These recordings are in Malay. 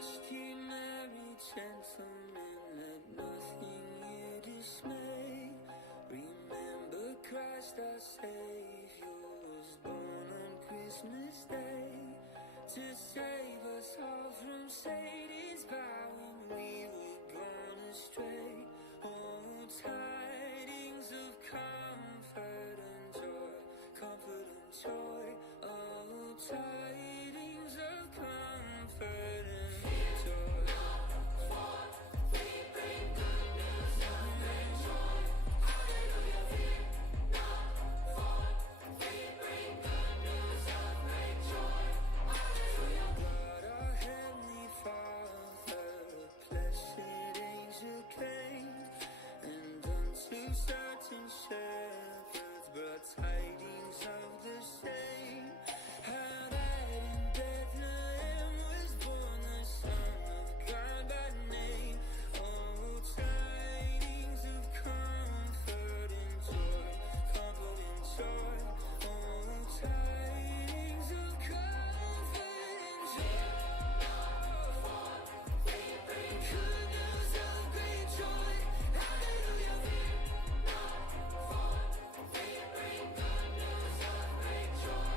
Trust ye, merry gentlemen, let nothing you dismay. Remember Christ our Savior was born on Christmas Day to save us all from Satan's power when we were gone astray. Oh, tidings of comfort and joy, comfort and joy. Oh, tidings of comfort and joy. We bring good news of great joy. Hallelujah, fear not, for we bring good news of great joy. Hallelujah. God our Heavenly Father, blessed angel came, and unto certain shepherds brought tidings of the same. How that in Bethlehem was born the Son of God by name. Oh, tidings of comfort and joy, comfort and joy. Oh, tidings of comfort and joy. We bring Good news of great joy. Hallelujah. for we bring good news of great joy.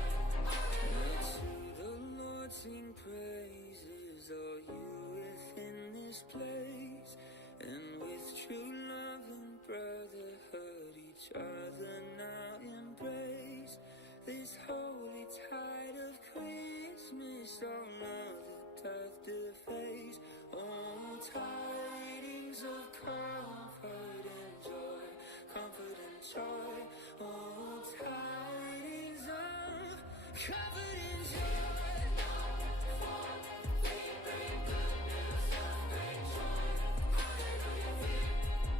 To the Lord sing praises, all you within this place, and with true love and brotherhood each other now embrace. This holy tide of Christmas, all love that doth deface. Oh, tidings of comfort and joy, comfort and joy. Oh, tidings of comfort and joy. We bring good news of great joy. Hallelujah, fear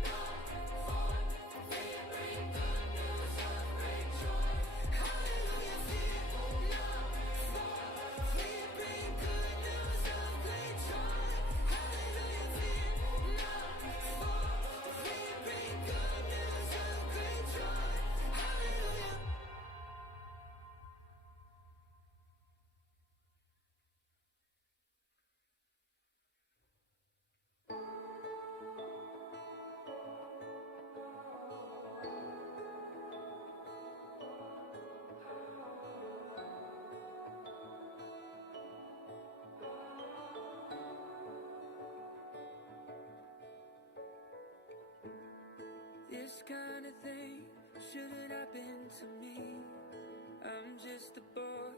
not, for we bring good news of great joy. Hallelujah, fear not, for we bring good news of great joy. Hallelujah, fear not, for we bring good news of great joy. Hallelujah. This kind of thing shouldn't happen to me. I'm just a boy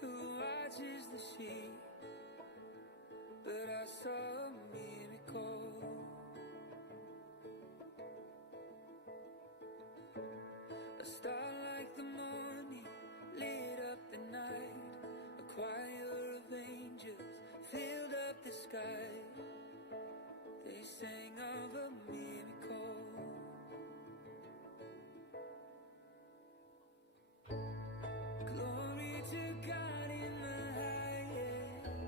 who watches the sheep, but I saw a miracle. A star like the morning lit up the night. A choir of angels filled up the sky. They sang of a miracle. Glory to God in the highest,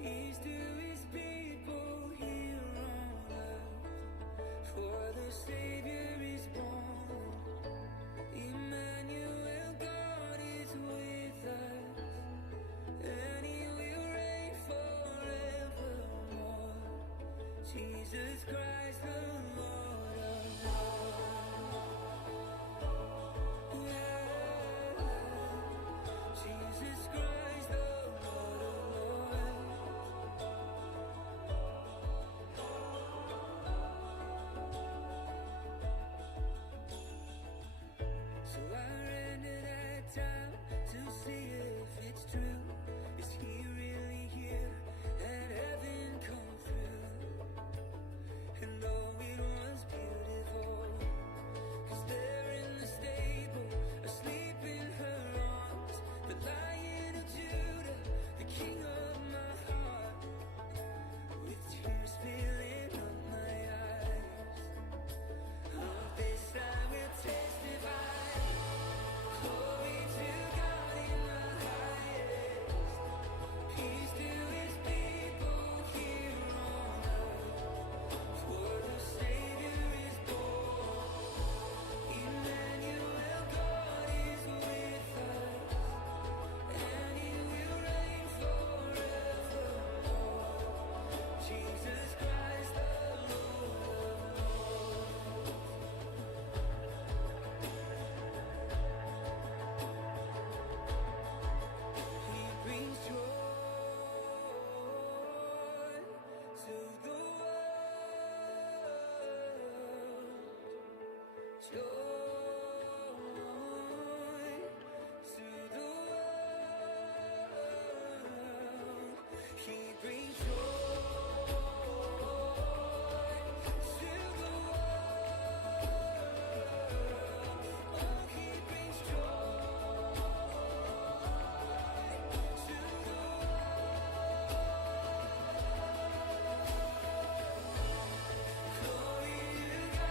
peace to his people here on earth. For the Savior is born, Emmanuel, God is with us, and he will reign forevermore. Jesus Christ the Lord of lords. Jesus Christ the Lord of lords. So I ran to that town to see if it's true. Is he really here? Had heaven come through? And though it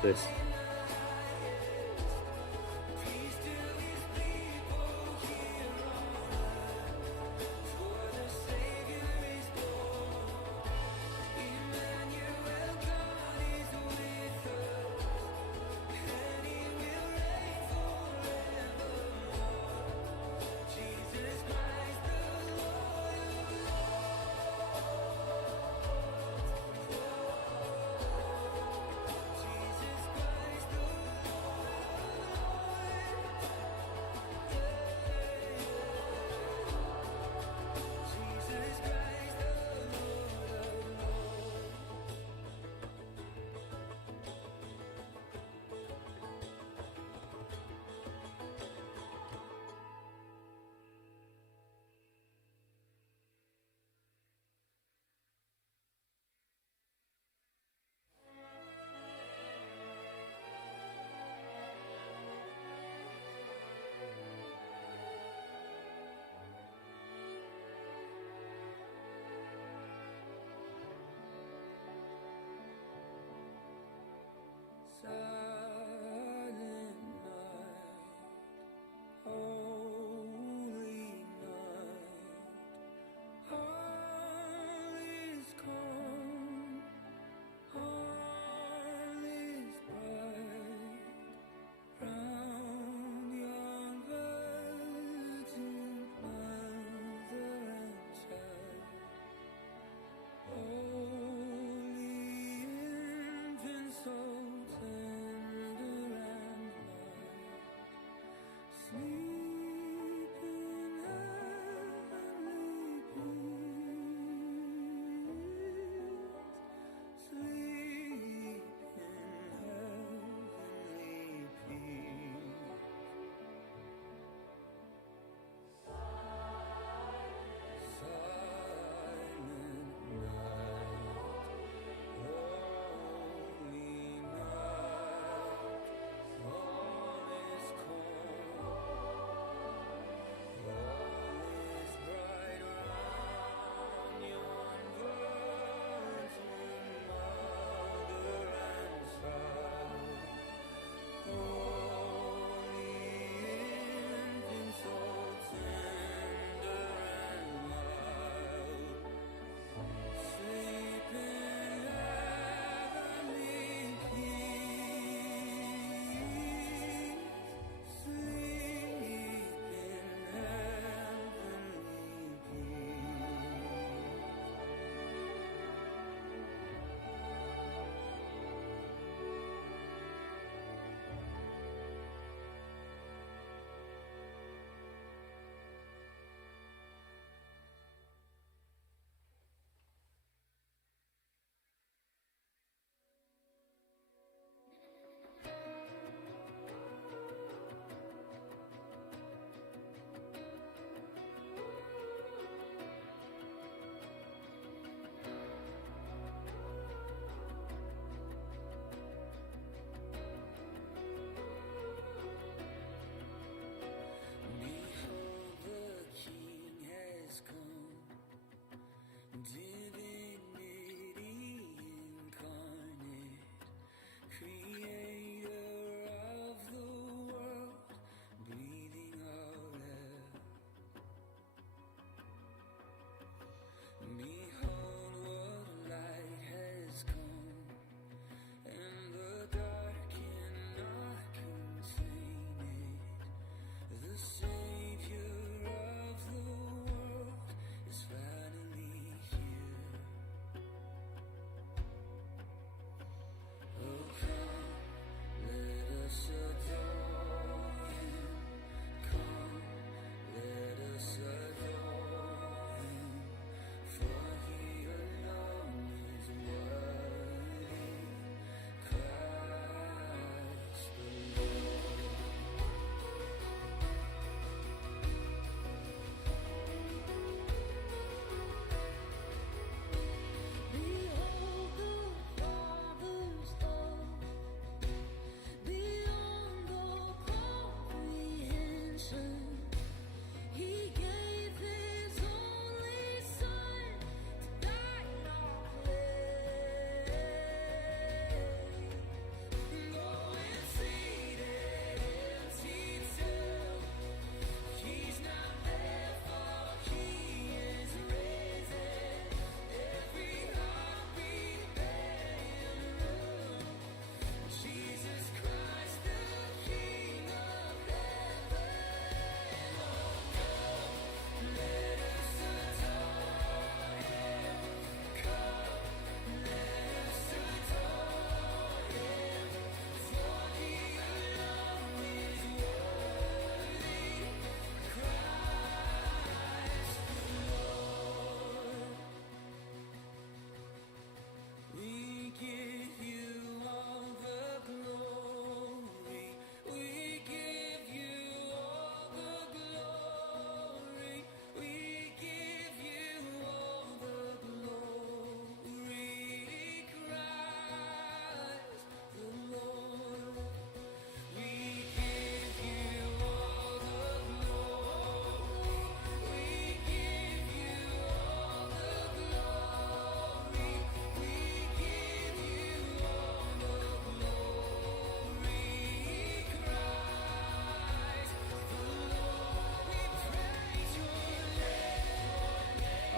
this.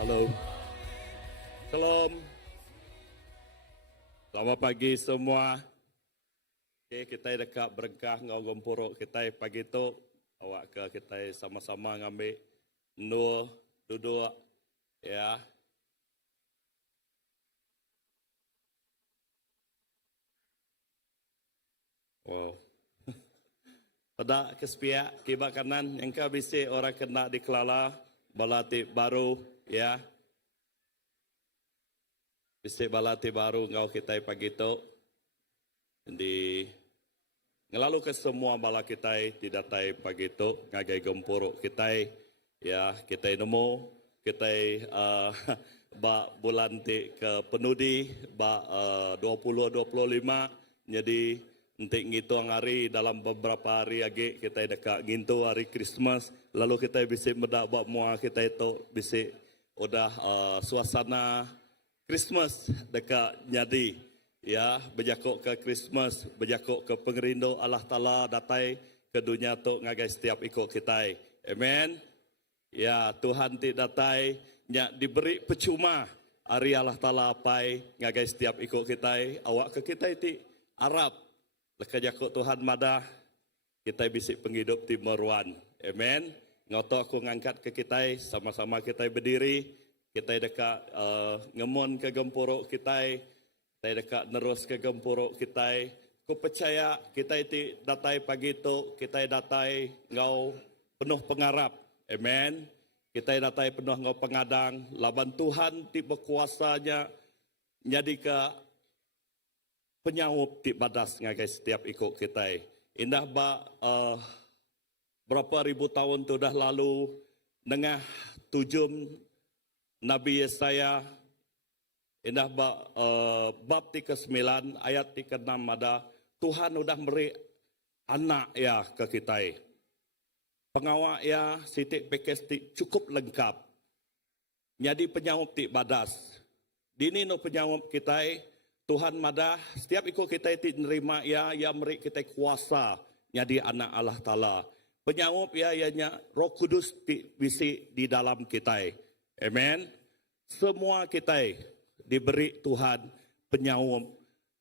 Halo. Shalom. Selamat pagi semua. Okay, kita dekat berengkah ngau gompuruk kita pagi tu. Awak ke kita sama-sama ngambil nur duduk ya. Wow. Pada kesepiak kibak kanan yang kau bisik orang kena dikelala balati baru ya. Bisik balati baru ngau kita pagi tu. Jadi ngelalu ke semua bala kita tidak tai pagi tu ngagai gempuruk kita ya kita nemu kita ba bulan ti ke penudi ba 20-25 jadi untuk ngitung hari dalam beberapa hari lagi kita dekat ngintu hari Christmas lalu kita bisa mendak buat mua kita itu bisa udah suasana Christmas dekat jadi ya berjakuk ke Christmas berjakuk ke pengerindu Allah Taala datai ke dunia tu ngagai setiap ikut kita amen ya Tuhan ti datai nya diberi percuma hari Allah Taala pai ngagai setiap ikut kita awak ke kita ti Arab leka jakuk Tuhan madah kita bisik penghidup ti meruan amen ngoto aku ngangkat ke kita sama-sama kita berdiri kita dekat ngemun ke gempuruk kita dekat nerus ke gempuruk kita ku percaya kita ti datai pagi tu kita datai ngau penuh pengarap amen kita datai penuh ngau pengadang laban Tuhan ti berkuasanya jadi ke penyaup ti badas ngagai setiap ikut kita. Indah ba berapa ribu tahun tu dah lalu nengah tujum Nabi Yesaya indah ba bab 39 ayat 36 ada Tuhan udah beri anak ya ke kita. Pengawak ya sitik pekes ti cukup lengkap. Jadi penyaup ti badas. Dini no penyaup kita Tuhan madah setiap ikut kita itu nerima ya beri kita kuasa jadi anak Allah Taala. Penyaup ya ianya Roh Kudus bisi di dalam kita. Amen. Semua kita diberi Tuhan penyaup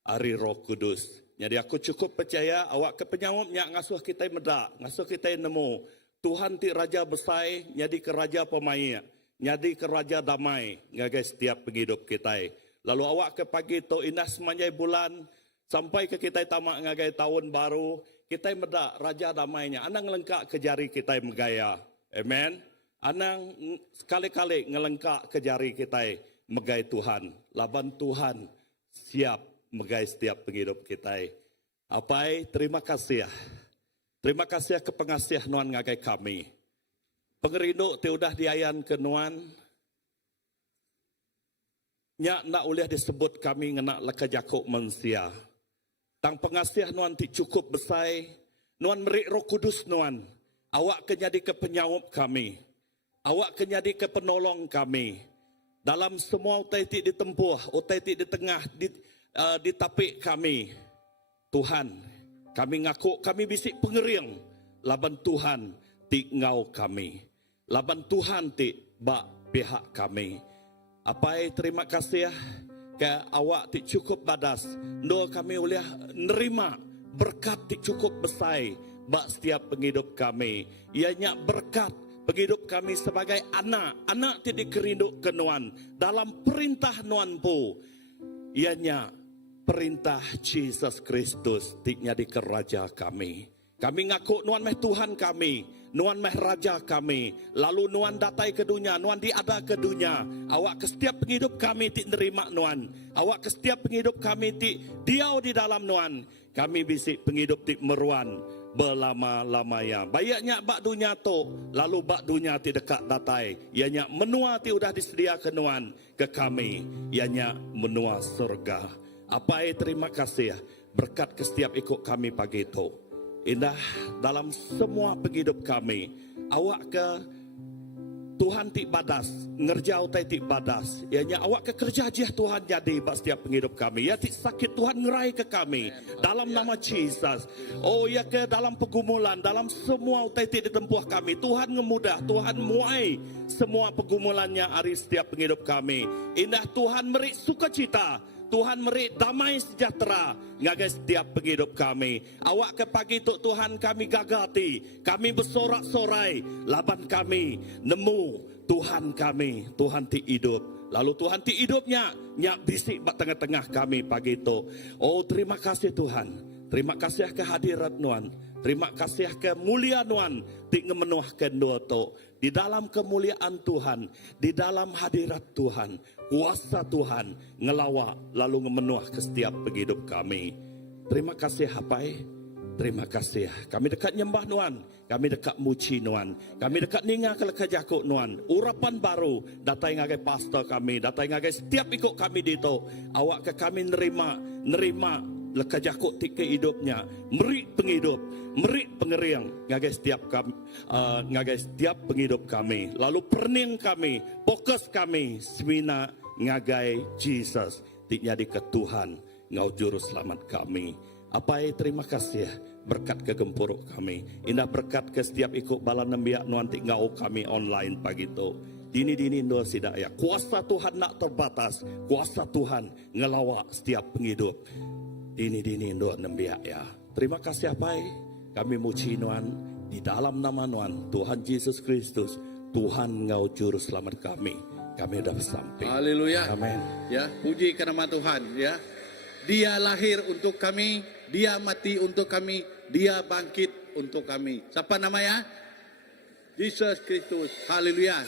hari Roh Kudus. Jadi aku cukup percaya awak ke penyaumpnya ngasuh kita medak, ngasuh kita nemu. Tuhan ti raja besar jadi ke raja pemain, jadi ke raja damai ngagai setiap penghidup kita. Lalu awak ke pagi tu indah semanjai bulan sampai ke kita tamak ngagai tahun baru kita medak raja damainya anang lengkap ke jari kita megaya amen anang sekali-kali ngelengkap ke jari kita megai Tuhan laban Tuhan siap megai setiap penghidup kita apai terima kasih ke pengasih nuan ngagai kami pengerindu ti udah diayan ke nuan nya nak boleh disebut kami ngena leka jakuk manusia. Tang pengasih nuan ti cukup besar. Nuan beri Roh Kudus nuan. Awak ke jadi ke penyaup kami. Awak ke jadi ke penolong kami. Dalam semua utai ti ditempuh, utai ti di tengah, di tapik kami. Tuhan, kami ngaku kami bisik pengering. Laban Tuhan ti ngau kami. Laban Tuhan ti bak pihak kami. Apai terima kasih ke awak ti cukup badas. Do kami boleh nerima berkat ti cukup besar bak setiap penghidup kami. Ianya berkat penghidup kami sebagai anak. Anak ti dikerinduk ke nuan dalam perintah nuan pu. Ianya perintah Jesus Kristus ti nyadi ke raja kami. Kami ngaku nuan meh Tuhan kami. Nuan meh raja kami. Lalu nuan datai ke dunia. Nuan diada ke dunia. Awak ke setiap penghidup kami ti nerima nuan. Awak ke setiap penghidup kami ti diau di dalam nuan. Kami bisik penghidup ti meruan. Berlama-lamanya. Bayaknya bak dunia tu. Lalu bak dunia ti dekat datai. Ianya menua ti udah disedia ke nuan. Ke kami. Ianya menua surga. Apai terima kasih. Berkat ke setiap ikut kami pagi itu. Indah dalam semua penghidup kami. Awak ke Tuhan ti badas, ngerjau tai ti badas. Ianya awak ke kerja je Tuhan jadi bak setiap penghidup kami. Ya ti sakit Tuhan ngerai ke kami dalam nama Jesus. Oh ya ke dalam pergumulan, dalam semua utai ti ditempuh kami. Tuhan ngemudah, Tuhan muai semua pergumulannya hari setiap penghidup kami. Indah Tuhan beri sukacita. Tuhan beri damai sejahtera ngagai setiap penghidup kami. Awak ke pagi tu Tuhan kami gagati, kami bersorak-sorai, laban kami nemu Tuhan kami, Tuhan ti hidup. Lalu Tuhan ti hidupnya nyak bisik bak tengah-tengah kami pagi itu. Oh terima kasih Tuhan, terima kasih ke hadirat Nuan, terima kasih ke mulia Nuan ti ngemenuhkan doa tu. Di dalam kemuliaan Tuhan, di dalam hadirat Tuhan, kuasa Tuhan ngelawak lalu ngemenuh ke setiap penghidup kami. Terima kasih Hapai, terima kasih. Kami dekat nyembah Nuan, kami dekat muci Nuan, kami dekat ninga ke lekejakuk Nuan. Urapan baru datai ngagai pastor kami, datai ngagai setiap ikut kami dito. Awak ke kami nerima lekejakuk tike hidupnya, meri penghidup, meri pengeriang ngagai setiap kami, ngagai setiap penghidup kami. Lalu perning kami, fokus kami semina ngagai Jesus, jadi ke Tuhan ngau juru selamat kami. Apa terima kasih berkat ke gempuruk kami. Indah berkat ke setiap ikut bala nembiak nuanti ngau kami online pagi itu. Dini ndo sidak ya. Kuasa Tuhan nak terbatas. Kuasa Tuhan ngelawak setiap penghidup. Dini ndo nembiak ya. Terima kasih Apai. Kami muji Nuan di dalam nama Nuan Tuhan Yesus Kristus. Tuhan ngau juru selamat kami. Kami sudah sampai. Haleluya. Amin. Ya, puji ke nama Tuhan ya. Dia lahir untuk kami, dia mati untuk kami, dia bangkit untuk kami. Siapa namanya? Yesus Kristus. Haleluya.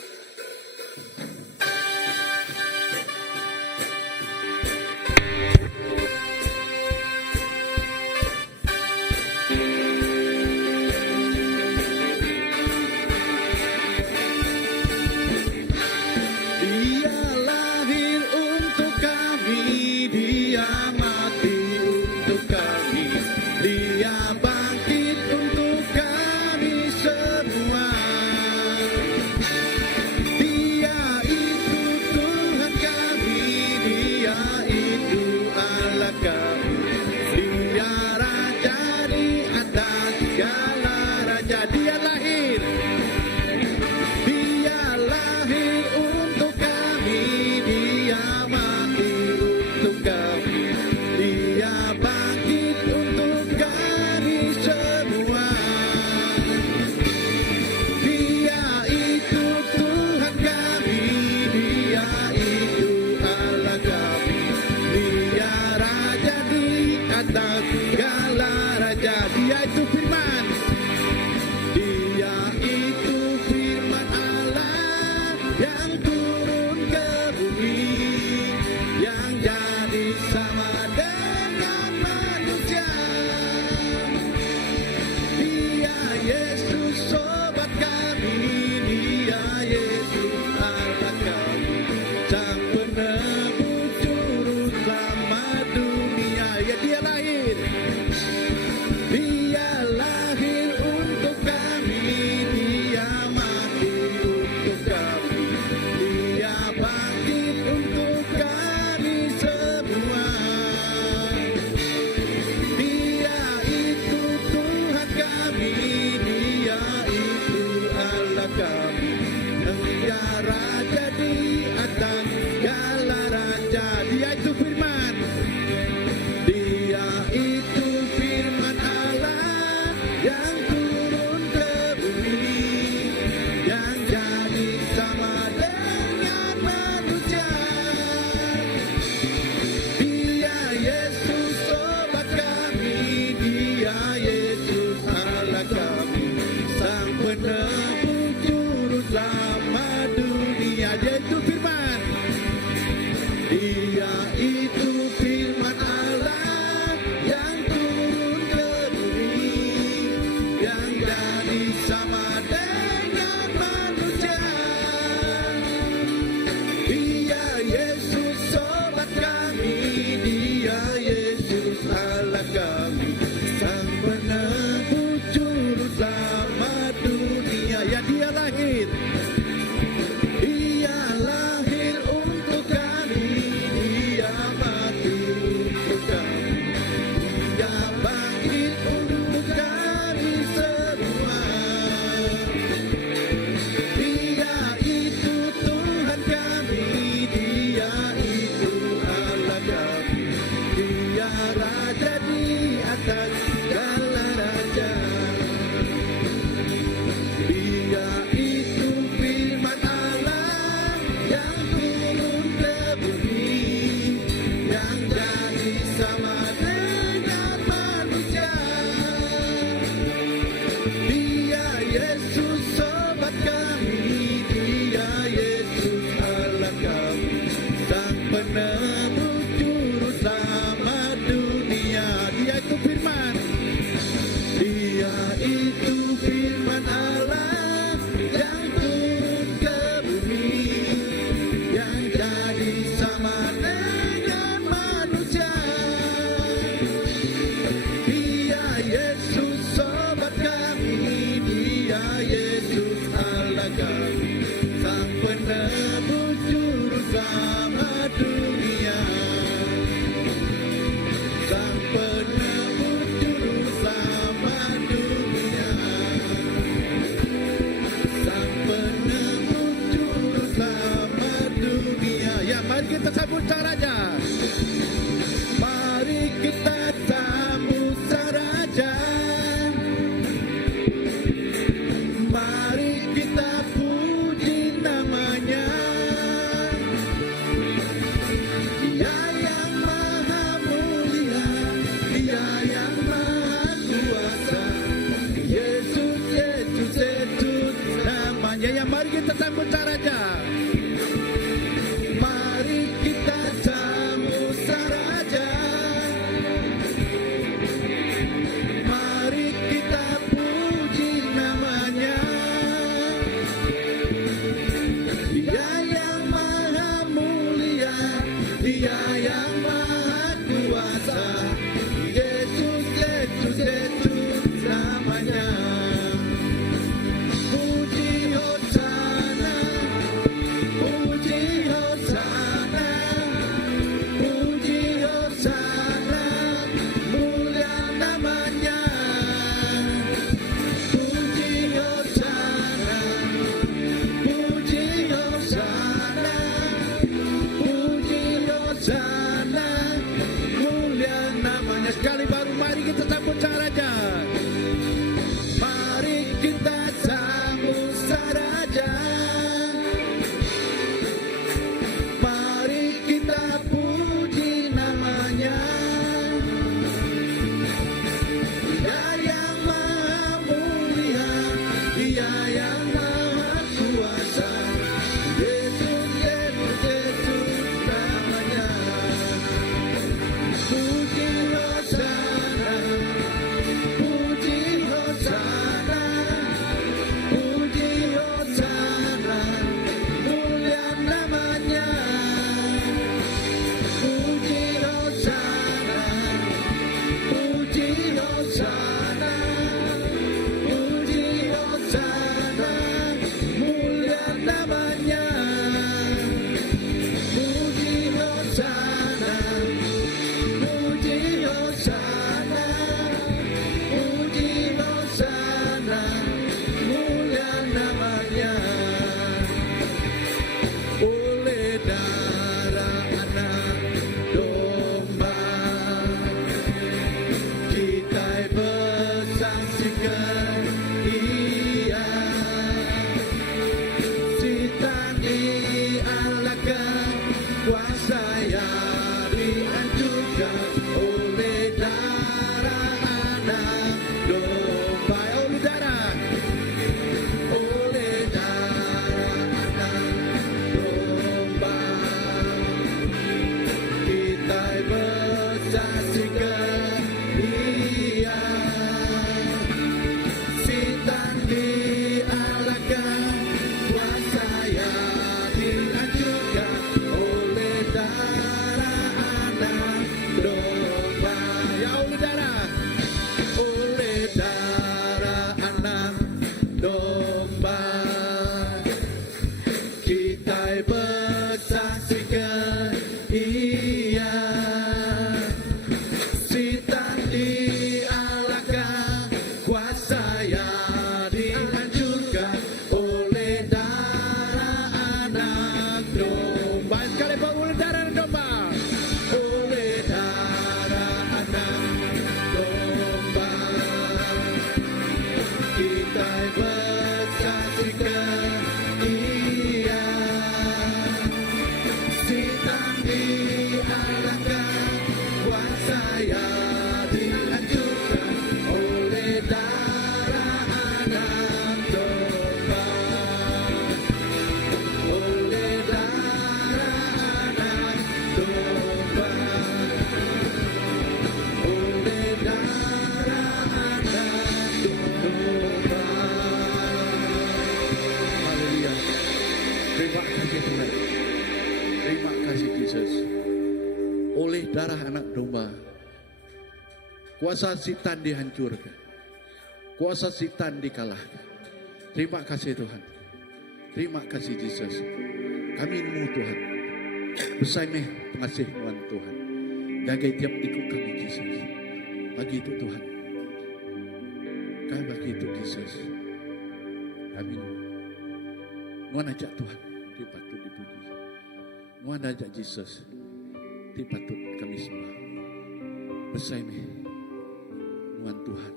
Dia itu firman Allah yang turun ke bumi, yang jadi sama dengan manusia. Dia Yesus sobat kami, dia Yesus Allah kami, sang penebus juru selamat dunia. Sang penebus juru selamat dunia. Sang penebus juru selamat dunia. Ya, mari kita sambut sang raja. Mari kita sambut sang raja. Mari kita puji namanya. Dia yang maha mulia, dia yang maha kuasa. Yesus, Yesus, Yesus namanya. Ya, mari kita sambut sang raja. Mari kita sambut sang raja. Mari kita puji namanya. Dia yang maha mulia, dia yang maha kuasa. Yesus, Yesus, Yesus namanya. Puji Hosana, puji Hosana, puji Hosana, mulia namanya. Puji Hosana, puji Hosana, puji Hosana, mulia namanya. Sekali baru mari kita sambut sang raja. Mari kita sambut sang raja. Mari kita puji namanya. Dia yang maha mulia, dia yang maha kuasa. Yesus, Yesus, Yesus namanya. Puji Hosana, puji Hosana, puji Hosana, mulia namanya. Puji Hosana, puji Hosana, puji Hosana, mulia namanya. Puji Hosana, puji Hosana, puji Hosana, mulia namanya. Oleh darah anak domba, kita bersaksikan Dia. Setan dialahkan, kuasa yang dihancurkan oleh darah anak domba. Oleh darah anak domba, kita bersaksikan Dia. domba. Kuasa setan dihancurkan. Kuasa setan dikalahkan. Terima kasih Tuhan. Terima kasih Yesus. Kami mu Tuhan. Bersama pengasih Tuhan. Jaga tiap ikut kami Yesus. Bagi itu Tuhan. Kami bagi itu Yesus. Amin. Nuan ajak Tuhan. Dia patut dipuji. Nuan ajak Yesus. Dia patut kami sembah. Bersama Nuan Tuhan.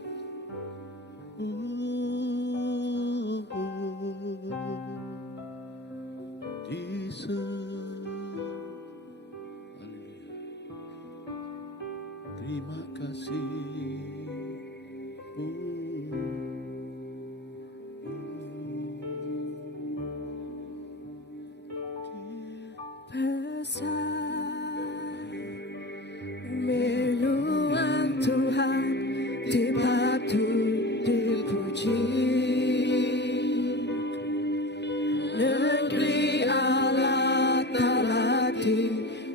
Jesus. Haleluya. Terima kasih. Besar meluang Tuhan dipatut dipuji. Negeri Allah Ta'ala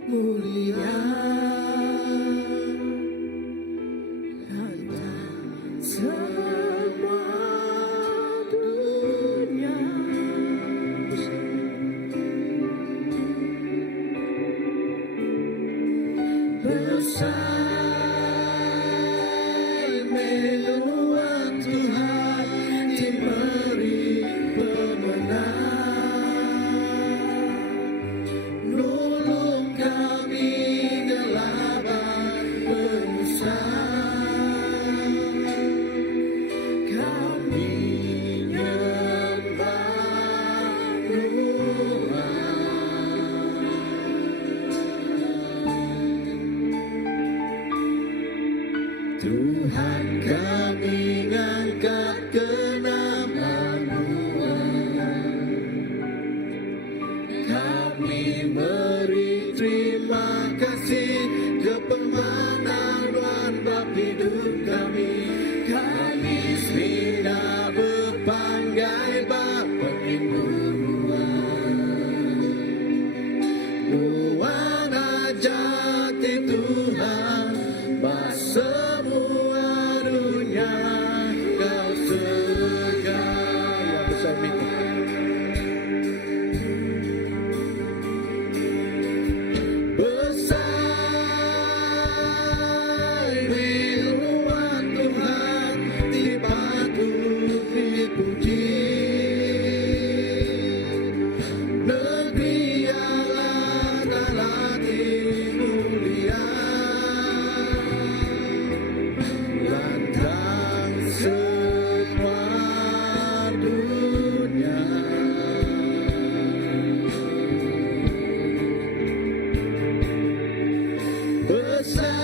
mulia. Lantang semua dunia. Besar meluang Tuhan diberi pemenang. Nolong kami gelaban penyusah. Kami nyembah Tuhan. Tuhan kami ngangkat ke nama-Mu. Kami beri terima kasih kepermanan bab hidup kami. Kami sudah berpanggai bab perlindungan. Tuhan ajati Tuhan semua dunia kau segala besar itu. Besar meluang Tuhan dipatut dipuji. Negeri Allah Ta'ala mulia. Lantang semua dunia. Besar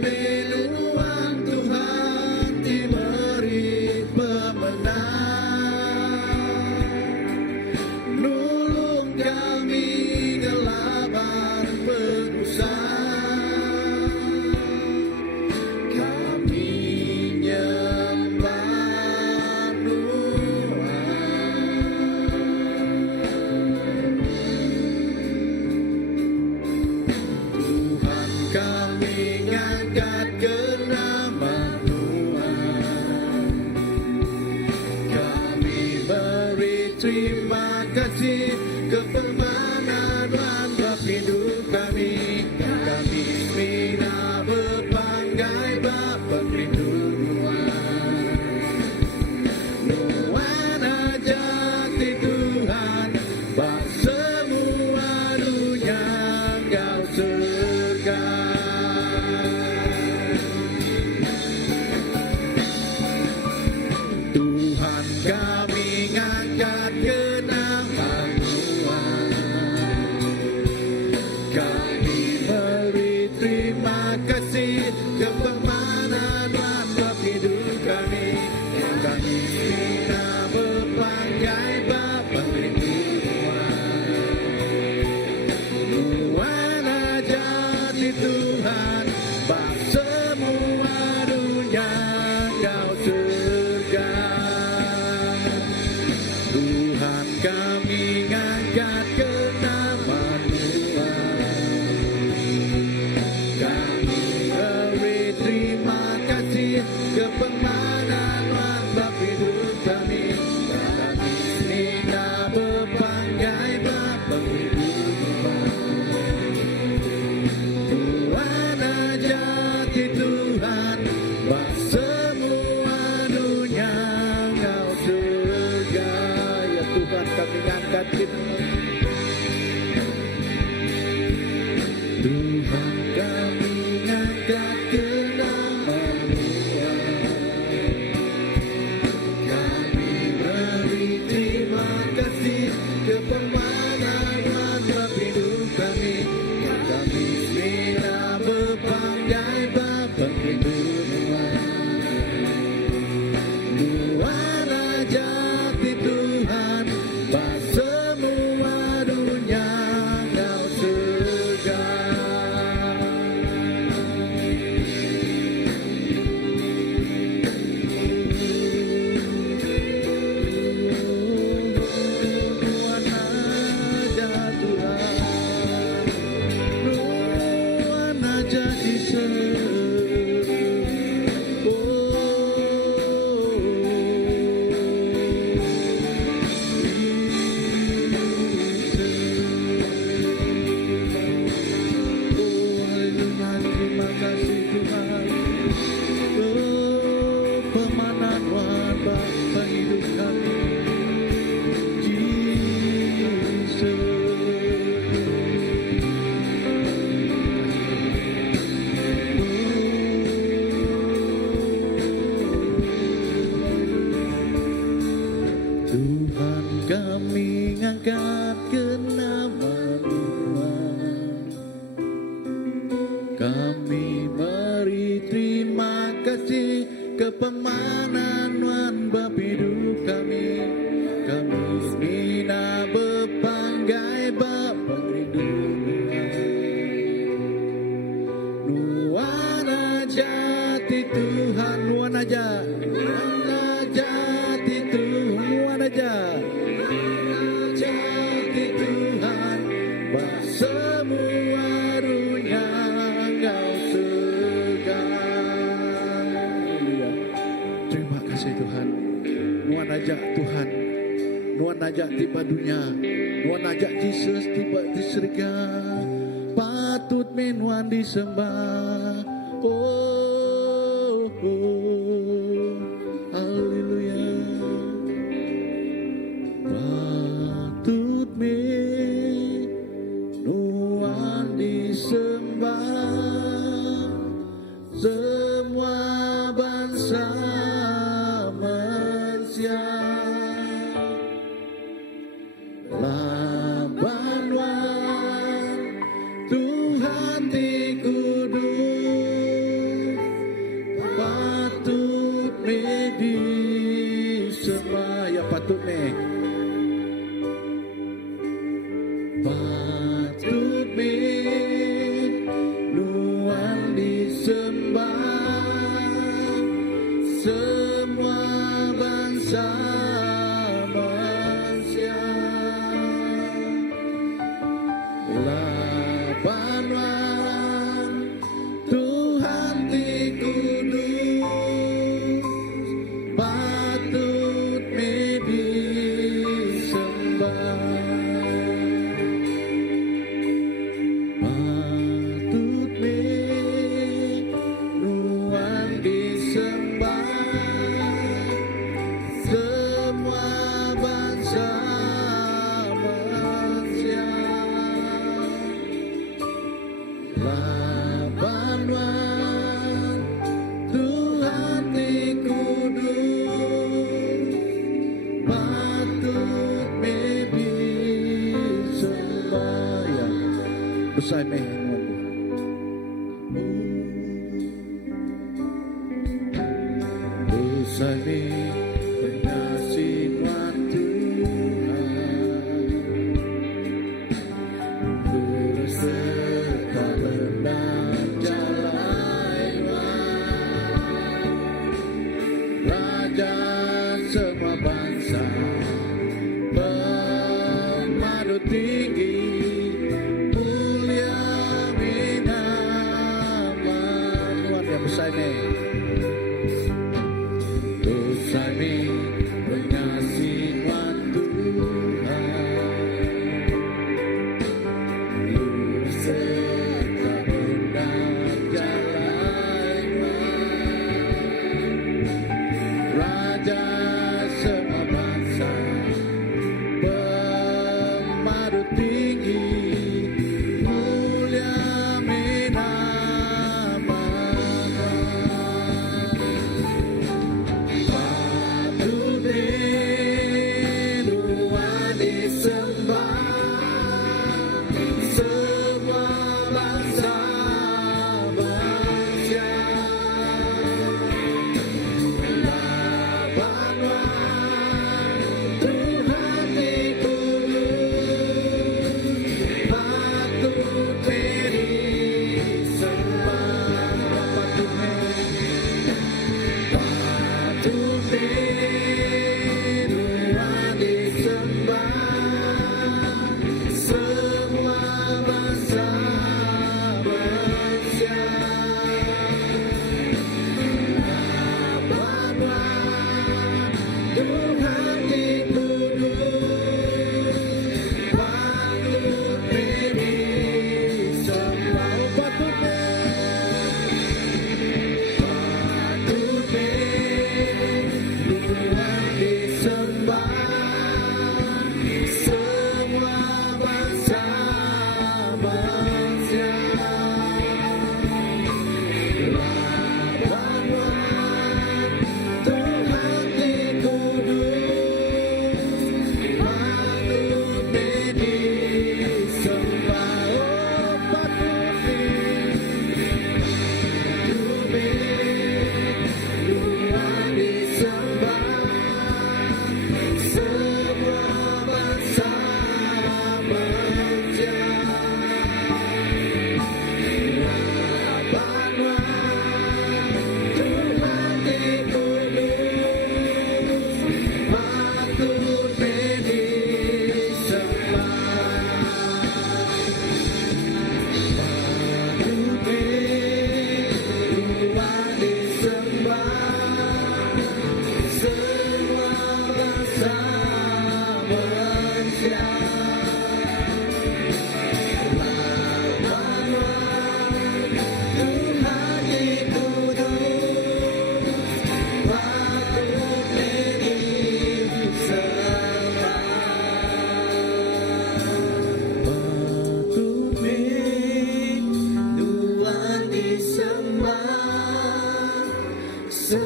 meluang Tuhan diberi pemenang. Nolong kami gelaban penyusah. Kami nyembah Tuhan. Kami ngangkat ke nama Tuhan. Kami beri terima kasih kepermanan bab hidup kami. Kami sudah berpanggai bab perlindungan. Tuhan ajati Tuhan bab semua dunia kau sergap. Tuhan kami ngangkat ke nama Tuhan. kasih kepemanan mantap hidup kami. Kami minta berpanggai Bapa Tuhan aja di Tuhan, bak semua dunia Engkau surga. Ya Tuhan, kami angkat kita. Tuhan, kami angkat ke nama-Mu. Kami beri terima kasih kepemanan mantap hidup kami. Kami semina berpanggai Bapa Tuhan. Tuhan aja di Tuhan, bak semua dunia Engkau surga. Tuhan aja Tuhan, Tuhan aja Terima kasih Tuhan. Pemanan Bapa hidup kami. Tuhan, kami angkat ke nama-Mu. Kami beri terima kasih kepemanan Bapa hidup kami. Kami semina berpanggai Bapa hidup. Nuan aja di Tuhan, nuan aja di Tuhan, nuan aja di Tuhan, bak semua dunia Engkau surga. Terima kasih Tuhan. Nuan ajak Tuhan, nuan ajak tiba dunia, nuan ajak Yesus tiba di surga. Patut menuan disembah. Oh, haleluya. Patut menuan disembah semua bangsa manusia. Laban Tuhan di kudus, patut disembah. Ya patut patut Nuan disembah semua bangsa manusia. Laban Tuhan di kudus, patut disembah. Patut Nuan disembah semua bangsa manusia. Laban Tuhan di kudus, patut disembah. Ya, besar Besar pengasihan Tuhan, berserta benar jalan Raja semua bangsa, pemadu tinggi, mulia nama Tuhan. Yang besar ini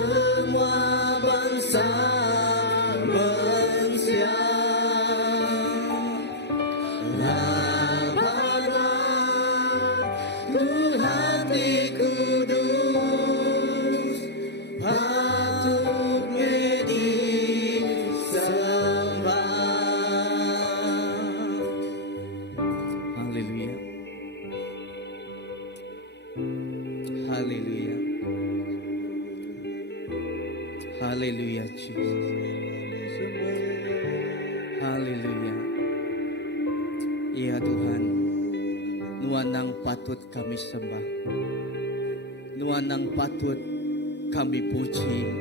semua bangsa manusia. Lapanglah Tuhan di kudus, patutnya disembah. Haleluya. Haleluya. Haleluya, Jesus. Haleluya. Ya Tuhan, Nuan nang patut kami sembah, Nuan nang patut kami puji,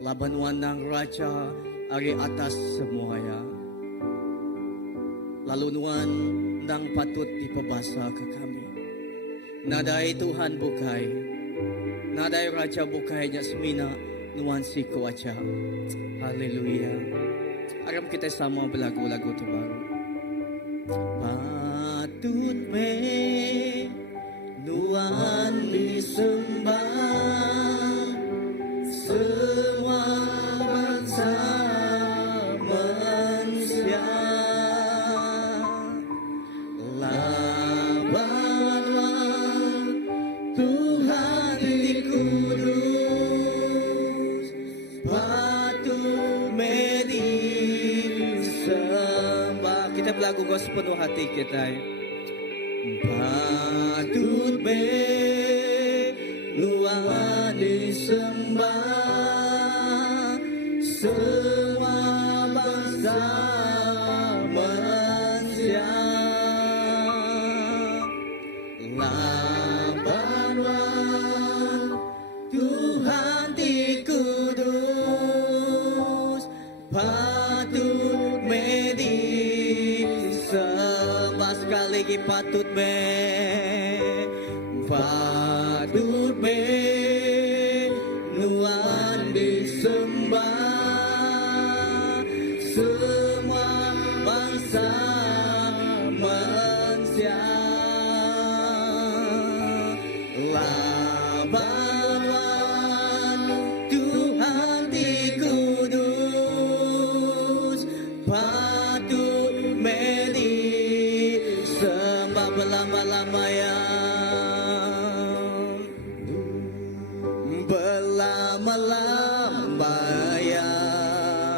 laban Nuan nang Raja ari atas semuanya. Lalu Nuan nang patut dipebasa ke kami. Nadai Tuhan bukai, nadai Raja bukainya semina Nuan siku aja. Haleluya. Aram kita sama berlagu-lagu tu baru. Patut me Nuan disembah, semua bangsa manusia. Lawan Tuhan di kudus, patut me disembah. Kita berlagu kau sepenuh hati kita. Patut me Nuan disembah, semua bangsa manusia. Lawan Tuhan di kudus, patut me disembah. Sekali lagi patut me, patut me Nuan disembah, semua bangsa manusia. Lawan Tuhan di kudus, patut me disembah berlama-lamanya. Berlama-lamanya,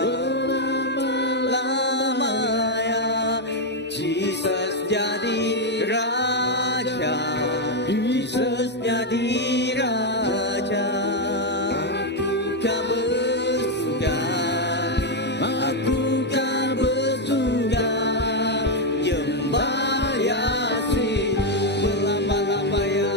berlama-lamanya, Jesus jadi Raja, Jesus jadi Raja. Kau bersuka, aku kau bersuka, nyembah Yesus berlama-lamanya.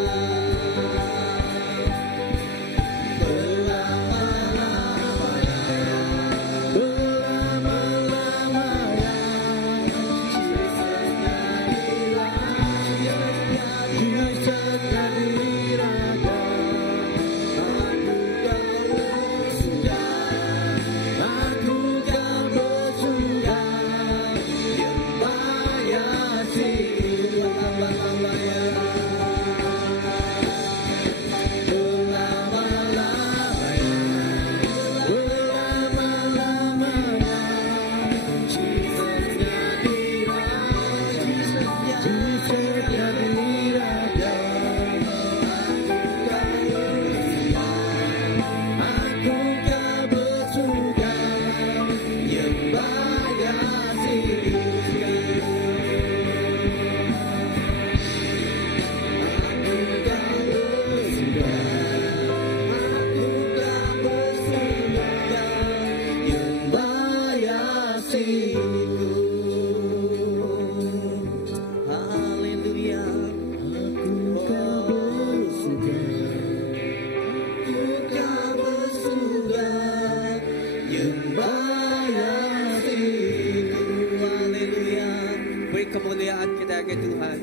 Kemuliaan kita ke Tuhan.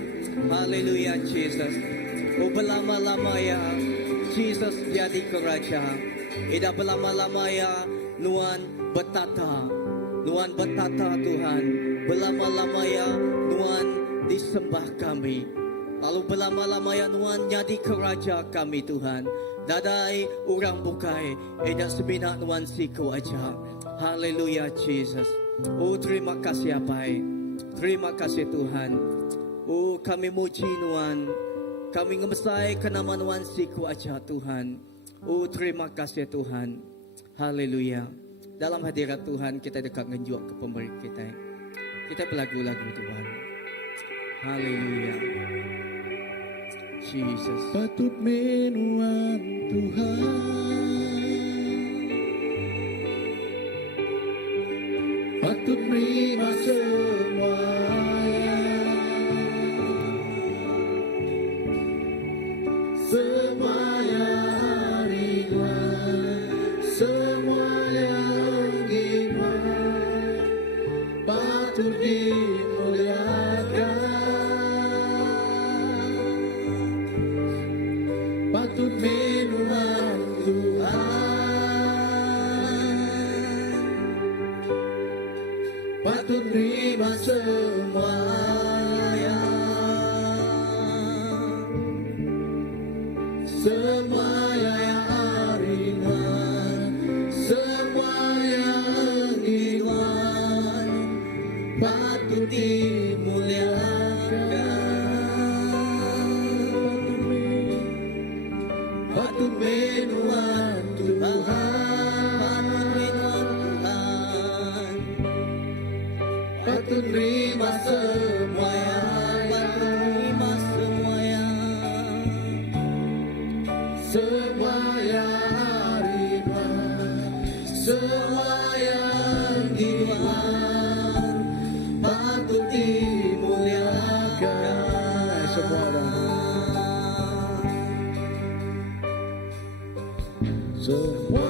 Haleluya, Jesus. Oh, berlama-lamanya Jesus jadi keraja. Tidak berlama-lamanya Nuan bertata. Nuan bertata Tuhan. Berlama-lamanya Nuan disembah kami. Lalu berlama-lama ya Tuhan jadi keraja kami Tuhan. Dadai orang bukai edak semina Tuhan siku aja. Haleluya Jesus. Oh terima kasih Apai. Terima kasih Tuhan. Oh kami muji Tuhan. Kami ngemesai ke nama Tuhan siku aja Tuhan. Oh terima kasih Tuhan. Haleluya. Dalam hadirat Tuhan kita dekat ngenjuk ke pemberi kita. Kita berlagu-lagu Tuhan. Haleluya. Jesus. Patut menuan Tuhan, patut terima semuanya, semuanya ringan, semuanya ringan, patut dimuliakan. Patut menuan Tuhan, patut terima semuanya, semuanya yang ringan, semuanya ringan, patut dimuliakan. Patut menuan Tuhan, patut terima semuanya, semuanya ringan, semuanya ringan, patut dimuliakan. Semua orang. Semua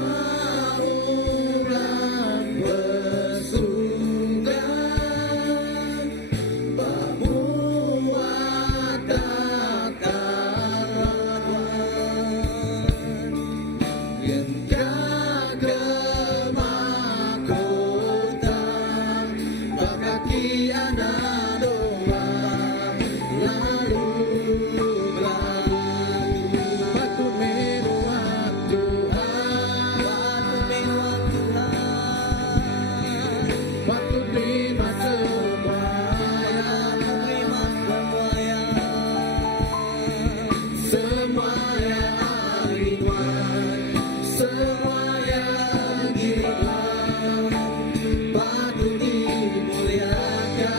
orang bersungan, memuat tataran, menjaga mahkota, berkaki anak domba, lalu berlalu, patut menuan patut terima semuanya, ringan, semuanya ringan, patut dimuliakan,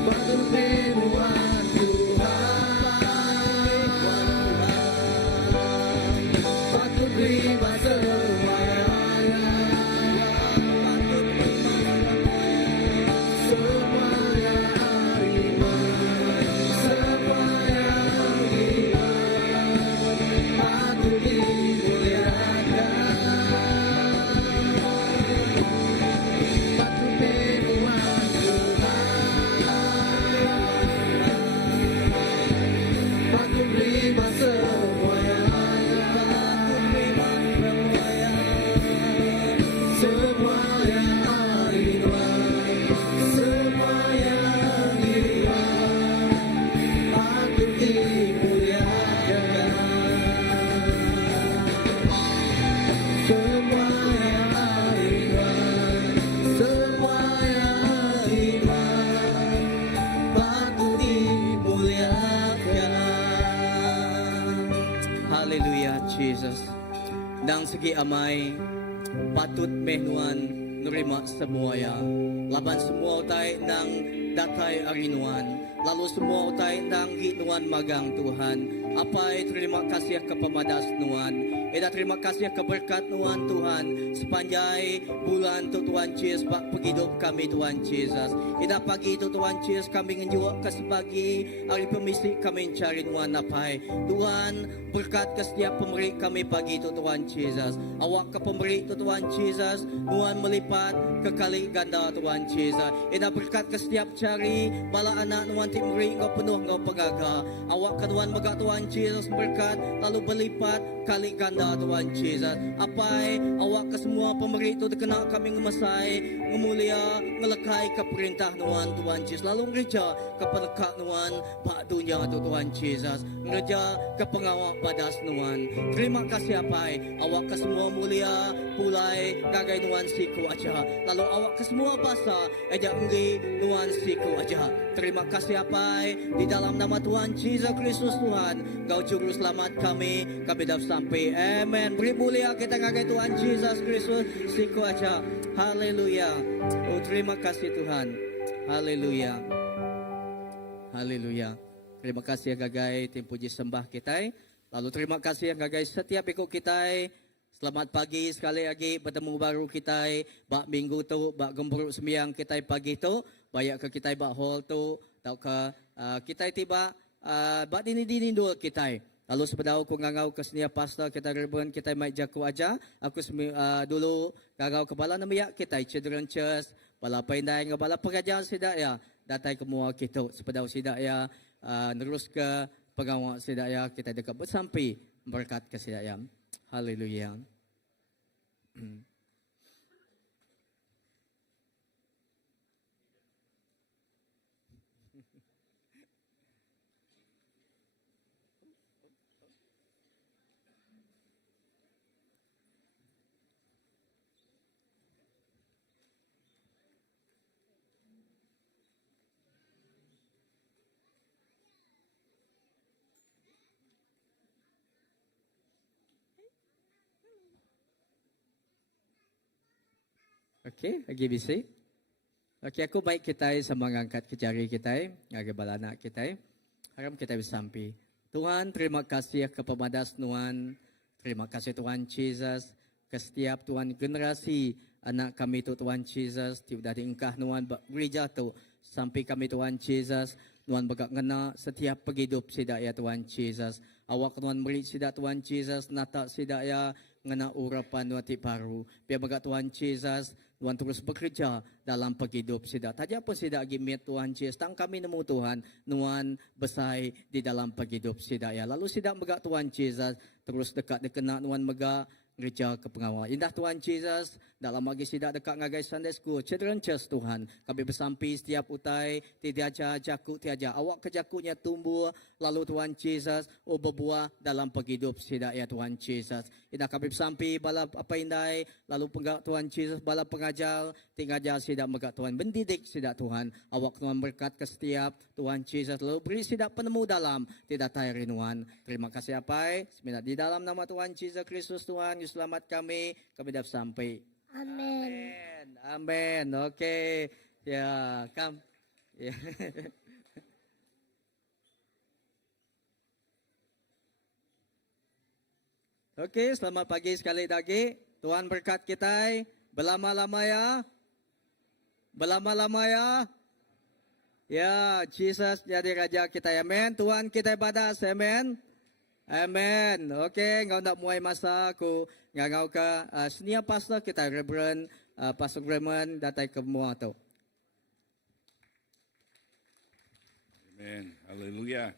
patut menuan Tuhan, patut terima semuanya, semuanya ringan, semuanya ringan, patut dimuliakan, patut menuan Tuhan, patut terima semuanya, semuanya ringan, semuanya ringan, patut dimuliakan, semuanya ringan, semuanya ringan, patut dimuliakan. Haleluya Jesus. Nang segi amai patut menuan nerima semuanya. Laban semua utai nang datai arinuan. Lalu semua utai nang ginuan magang Tuhan. Apai terima kasih kepemadas Nuan. Eda terima kasih keberkat Nuan Tuhan. Sepanjang bulan tu Tuhan Yesus bak penghidup kami Tuhan Yesus. Eda pagi tu Tuhan Yesus kami ngenjuak ke sebagi hari pemisi kami cari Nuan apai. Tuhan berkat ke setiap pemberi kami pagi tu Tuhan Yesus. Awak ke pemberi tu Tuhan Yesus. Nuan melipat ke kali ganda Tuhan Yesus. Eda berkat ke setiap cari bala anak Nuan timri engkau penuh engkau pegaga. Awak ke Tuhan megak Tuhan Tuhan Yesus berkat lalu berlipat kali ganda Tuhan Yesus. Apai awak ke semua pemberi itu dikenal kami ngemasai, ngemulia, ngelekai ke perintah Tuhan Yesus. Lalu ngereja ke penekat Pak dunia Tuhan Yesus. Ngereja ke pengawak badas Terima kasih apai awak ke semua mulia pulai gagai siku aja. Lalu awak ke semua bahasa ejak nggi siku aja. Terima kasih apai di dalam nama Tuhan Yesus Kristus Tuhan. Kau juru selamat kami dah sampai. Amen. Beri mulia kita gagai Tuhan Yesus Kristus siku aja. Haleluya. Oh terima kasih Tuhan. Haleluya. Haleluya. Terima kasih gagai tim puji sembah kita. Lalu terima kasih gagai setiap ikut kita. Selamat pagi sekali lagi bertemu baru kita. Bak minggu tu, bak gembur sembiang kita pagi tu. Banyak ke kita bak hall tu. Tau ke kita tiba bak dini-dini dulu kita. Lalu sebedau aku ngangau ke senia pastor kita rebun kita mai jaku aja. Aku dulu ngangau kepala namiak kita Children Church. Bala pendai ngabala pengajian sidak ya. Datai kemua kita sebedau sidak ya. Nerus ke pegawai sidak ya kita dekat bersampai berkat ke sidak ya. Haleluya. Okey, lagi bisik. Okey, aku baik kita sama mengangkat ke jari kita, ngage balana kita. Harap kita bisa sampai. Tuhan, terima kasih ke pemadas Tuhan. Terima kasih Tuhan Yesus ke setiap Tuhan generasi anak kami tu Tuhan Yesus. Tiada diengkah Tuhan gereja tu sampai kami Tuhan Yesus. Tuhan berkat ngena setiap penghidup sidak ya Tuhan Yesus. Awak Tuhan beri sidak Tuhan Yesus. Nata sidak ya ngena urapan Tuhan baru. Biar berkat Tuhan Yesus. Tuhan terus bekerja dalam penghidup sidak. Taja pun sidak gimit Tuhan Yesus. Tang kami nemu Tuhan. Tuhan besai di dalam penghidup sidak ya. Lalu sidak berkat Tuhan Yesus. Terus dekat dikena Tuhan megak. Gereja ke pengawal. Indah Tuhan Yesus. Dalam lagi sidak dekat ngagai Sunday School. Children Church Tuhan. Kami bersampai setiap utai. Tiada jakut tiada. Awak kejakutnya tumbuh. Lalu Tuhan Yesus. Oh berbuah dalam penghidup sidak ya Tuhan Yesus. Indah kami bersampai bala apa indai. Lalu penggak Tuhan Yesus. Bala pengajar. Tingajar sidak megak Tuhan. Mendidik sidak Tuhan. Awak Tuhan berkat ke setiap Tuhan Yesus. Lalu beri sidak penemu dalam. Tidak tayar rinuan. Terima kasih apa. Seminat di dalam nama Tuhan Yesus Kristus Tuhan. Selamat kami dah sampai. Amin. Amin. Okey. Ya, come. Ya. Okey, selamat pagi sekali lagi. Tuhan berkat kita. Berlama-lama ya. Berlama-lama ya. Ya, Jesus jadi raja kita. Amin. Tuhan kita ibadah. Amin. Amen. Okey, ngau nak mulai masa aku ngau ke senior pastor kita Reverend Pastor Raymond datai ke mua tu. Amen. Haleluya.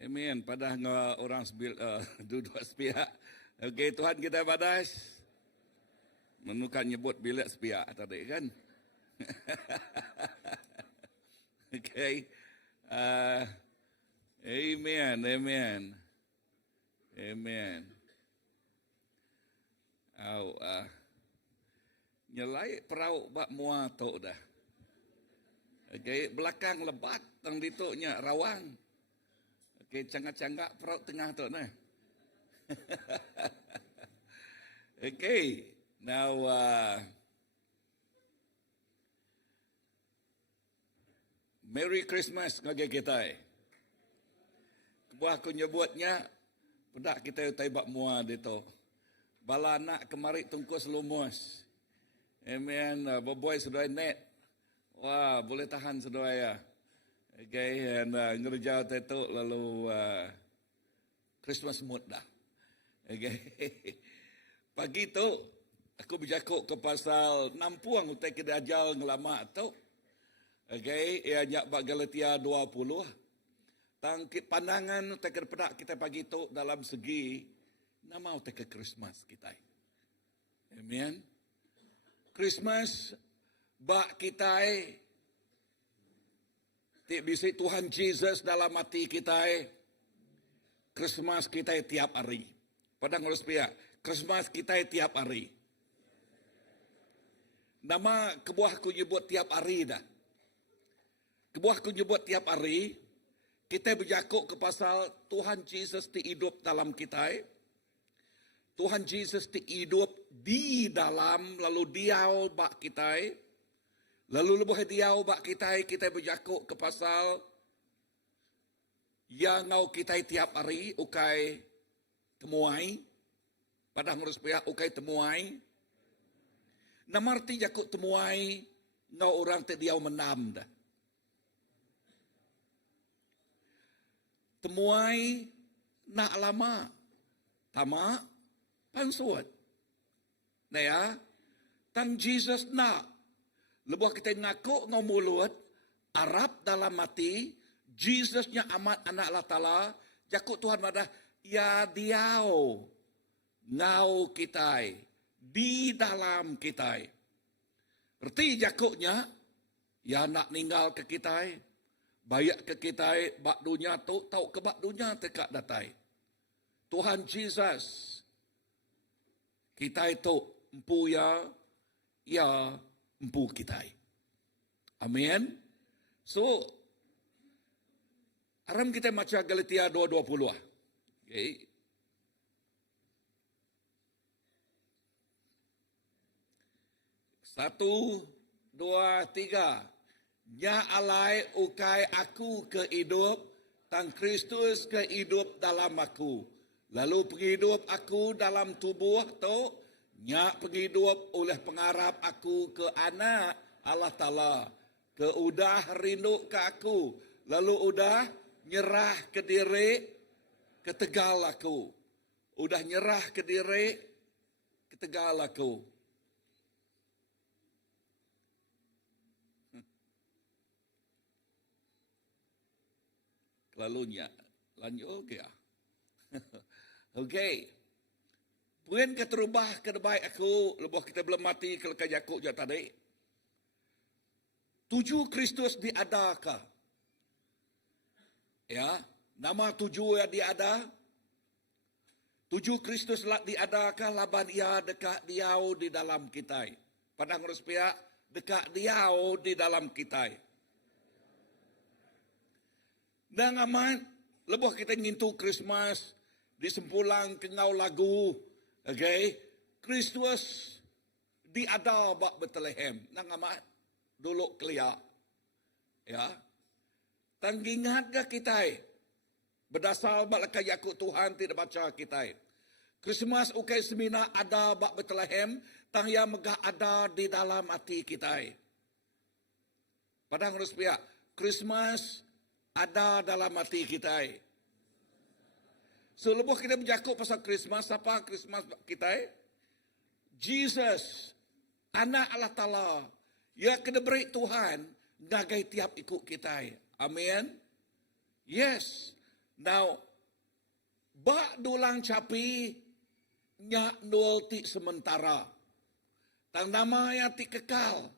Amen. Pada orang dua sepihak. Okey, Tuhan kita badas. Menukan nyebut bilik sepiak tadi kan. Okay. Amen. Amen. Amen. Nyelai perauk bak mua tu dah. Okay. Belakang lebat tang dituknya rawang. Okay. Canggak-canggak perauk tengah tu nah. Okay. Now, Merry Christmas ngagi kita. Kebuah aku nyebutnya, pedak kita utai bak mua dito. Bala nak kemari tungkus lumus. Amen. Boboy sudah net. Wah, boleh tahan sudah ya. Okay, and ngerja itu lalu Christmas mood dah. Okay. Pagi tu, Aku berjakuk ke pasal 60 utai kita ajal ngelama tu. Okey, ia nyak bak Galatia 20. Tangkit pandangan utai ke pedak kita pagi tu dalam segi nama utai ke Christmas kita. Amen. Christmas bak kita tik bisi Tuhan Jesus dalam hati kita. Christmas kita tiap hari. Padang harus pihak. Christmas kita tiap hari. Nama kebuah ku nyebut tiap hari dah. Kebuah ku nyebut tiap hari. Kita berjakuk ke pasal Tuhan Jesus ti hidup dalam kita. Tuhan Jesus ti hidup di dalam lalu diau bak kita. Lalu lebuh diau bak kita berjakuk ke pasal yang ngau kita tiap hari ukai temuai. Padang harus pihak ukai temuai. Nama arti jakuk temuai ngau orang te diau menam dah. Temuai nak lama. Tama pansuat. Nah ya. Tang Jesus nak. Lebuh kita ngaku ngau mulut. Arab dalam mati. Jesusnya amat anak Allah Ta'ala. Jakuk Tuhan madah. Ya diau. Ngau kita. Di dalam kita. Berarti jakuknya. Ya nak ninggal ke kita. Bayak ke kita, bak dunia tu, tahu ke bak dunia tekak datai. Tuhan Jesus, kita itu empu ya empu kita. Amin. So, aram kita baca Galatia 2:20. Okay. Satu, dua, tiga. Nya alai ukai aku ke hidup, tang Kristus ke hidup dalam aku. Lalu penghidup aku dalam tubuh tu, nya penghidup oleh pengarap aku ke anak Allah Ta'ala. Ke udah rindu ke aku. Lalu udah nyerah ke diri, ke tegal aku. Udah nyerah ke diri, ke tegal aku. Lalunya lanjut ke ya. Okey. Puan ke terubah ke debai aku lebuh kita belum mati kalau ke Yakub je tadi. 7 Kristus diadakah? Ya, nama 7 yang diada. 7 Kristus diadakah laban ia dekat diau di dalam kita. Padang harus pihak dekat diau di dalam kita. Dan aman, lebuh kita ngintu Christmas, disempulang kengau lagu, okay? Kristus diada bak Bethlehem. Nang aman, dulu kelia. Ya. Tanggingat ke kita, berdasar bak lekay Yakub Tuhan tidak baca kita. Christmas ukai semina ada bak Bethlehem, tang ya megah ada di dalam hati kita. Padang harus pihak, Christmas ada dalam hati kita. So, lebuh kita berjakuk pasal Christmas. Apa Christmas kita? Jesus, anak Allah Ta'ala. Ya kena beri Tuhan. Nagai tiap ikut kita. Amin. Yes. Now, bak dulang capi. Nyak nul ti sementara. Tang nama yang ti kekal.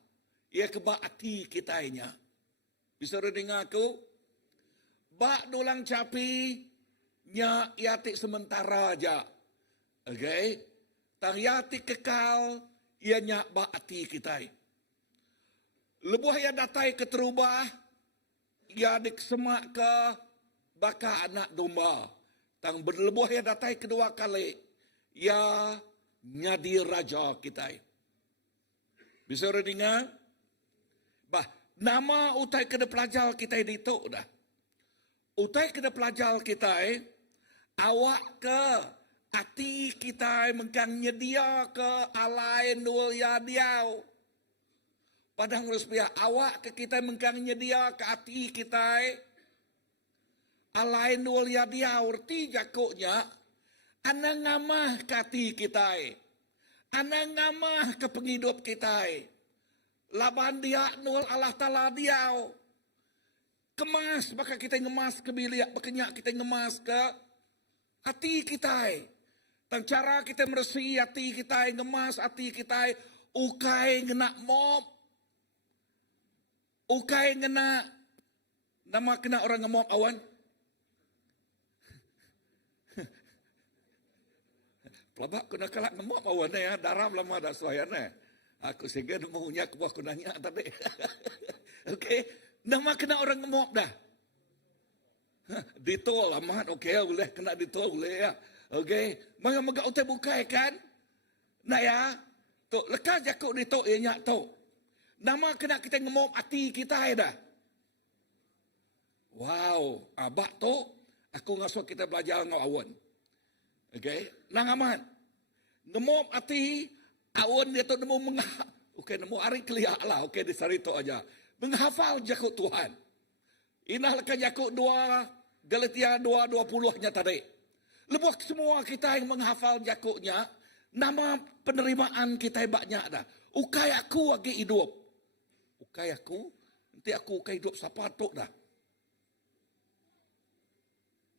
Ya kebak hati kita nya. Bisa dengar aku? Bak dulang capi, nya yatik sementara aja. Okay? Tang yatik kekal, ia nyak bak hati kita. Lebuh ya datai keterubah, ia dikesemak ke baka anak domba. Tang berlebuh ya datai kedua kali, ia nyadi raja kita. Bisa dengar? Bah, nama utai kena pelajar kita di tu dah. Utai kena pelajar kita, awak ke hati kita mengkang nyedia ke alai nul ya diau. Padang harus pihak awak ke kita mengkang nyedia ke hati kita alai nul ya diau. Erti jakuknya, ana ngamah ke hati kita. Anang ngamah ke penghidup kita. Laban dia nul Allah Ta'ala diau. Kemas, maka kita ngemas ke bilik, berkenyak kita ngemas ke hati kita. Tang cara kita meresih hati kita, ngemas hati kita, ukai ngena mop. Ukai ngena, nama kena orang ngemop awan. Pelabak kena kalak ngemop awan ya, darah lama dah selayan ya. Aku sehingga maunya kebuah kunanya tadi. Okey. Nama kena orang ngemop dah. Ditol amat. Okey, boleh kena ditol boleh ya. Okey. Maga utai bukai kan? Nak ya. Tu lekas jakuk ditol ya nyak tu. Nama kena kita ngemop hati kita dah. Wow, abak tu aku ngasuh kita belajar ngau awan. Okey. Nang aman. Ngemop hati awan dia tu nemu okey nemu hari keliak lah. Okey di sarito aja. Menghafal jakut Tuhan. Inah lekan jakut 2 Galatia 2:20-nya tadi. Lebuh semua kita yang menghafal jakutnya, nama penerimaan kita banyak dah. Ukai aku lagi hidup. Ukai aku, nanti aku ukai hidup siapa tu dah.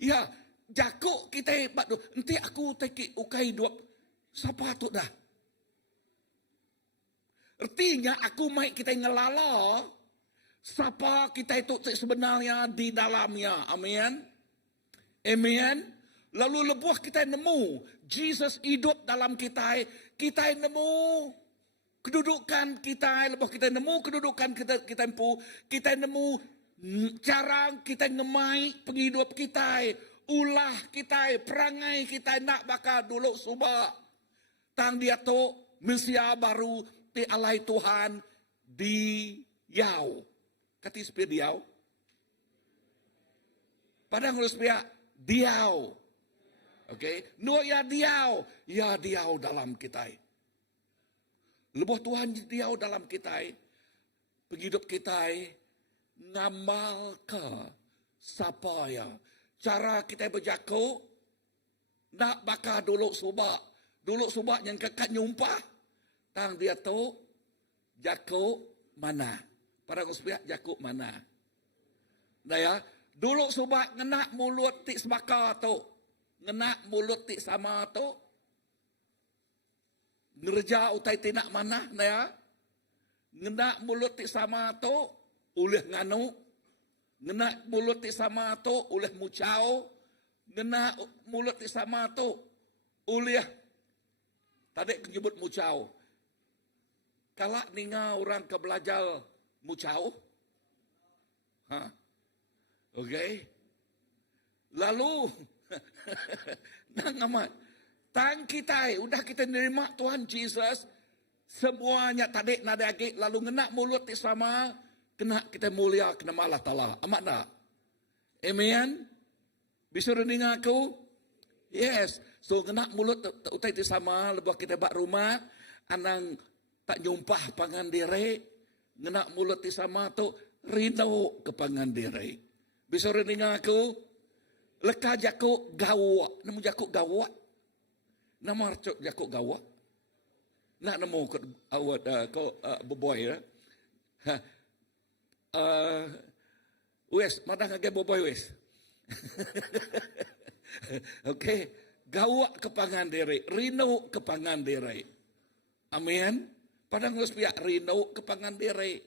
Ya, jakut kita hebat tu. Nanti aku ukai hidup siapa tu dah. Artinya aku mai kita ngelala siapa kita itu sebenarnya di dalamnya. Amin. Amin. Lalu lebuh kita nemu Jesus hidup dalam kita. Kita nemu kedudukan kita. Lebuh kita nemu kedudukan kita empu. Kita nemu cara kita ngemai penghidup kita. Ulah kita, perangai kita nak bakal dulu subak. Tang dia tu Mesia baru ti alai Tuhan di yau. Kati sepia diau. Padang harus sepia diau. Okey. No ya diau. Ya diau dalam kita. Lebuh Tuhan diau dalam kita. Penghidup kita. Ngamal ke. Siapa ya. Cara kita berjaku. Nak bakal dulu subak. Dulu subak yang kekat nyumpah. Tang dia tu. Jaku mana. Para kuspiak jakuk mana. Nah ya, dulu subak ngenak mulut ti sebaka tu. Ngenak mulut ti sama tu. Ngerja utai tinak mana, nah ya. Ngenak mulut ti sama tu, ulih nganu. Ngenak mulut ti sama tu, ulih mucau. Ngenak mulut ti sama tu, ulih. Tadi menyebut mucau. Kalak ninga orang ke belajar mucau. Okey. Lalu nang amat. Tang kita, udah kita nerima Tuhan Jesus. Semuanya tadi nada agi lalu ngenak mulut ti sama. Kena kita mulia kena Allah Ta'ala. Amat tak? Amen. Bisa dengar aku? Yes. So ngenak mulut utai ti sama. Lepas kita bak rumah. Anang tak nyumpah pangan diri. Ngenak mulut ti sama tu rindu ke pangan diri. Bisa reningah aku? Leka jakuk gawak. Nama jakuk gawak. Nama jakuk gawak. Nak nemu awak kau boboy ya. Wes, madang agak boboy wes. Okey, gawak ke pangan diri, rindu ke pangan diri. Amin. Padang harus pihak rindu ke pangan diri.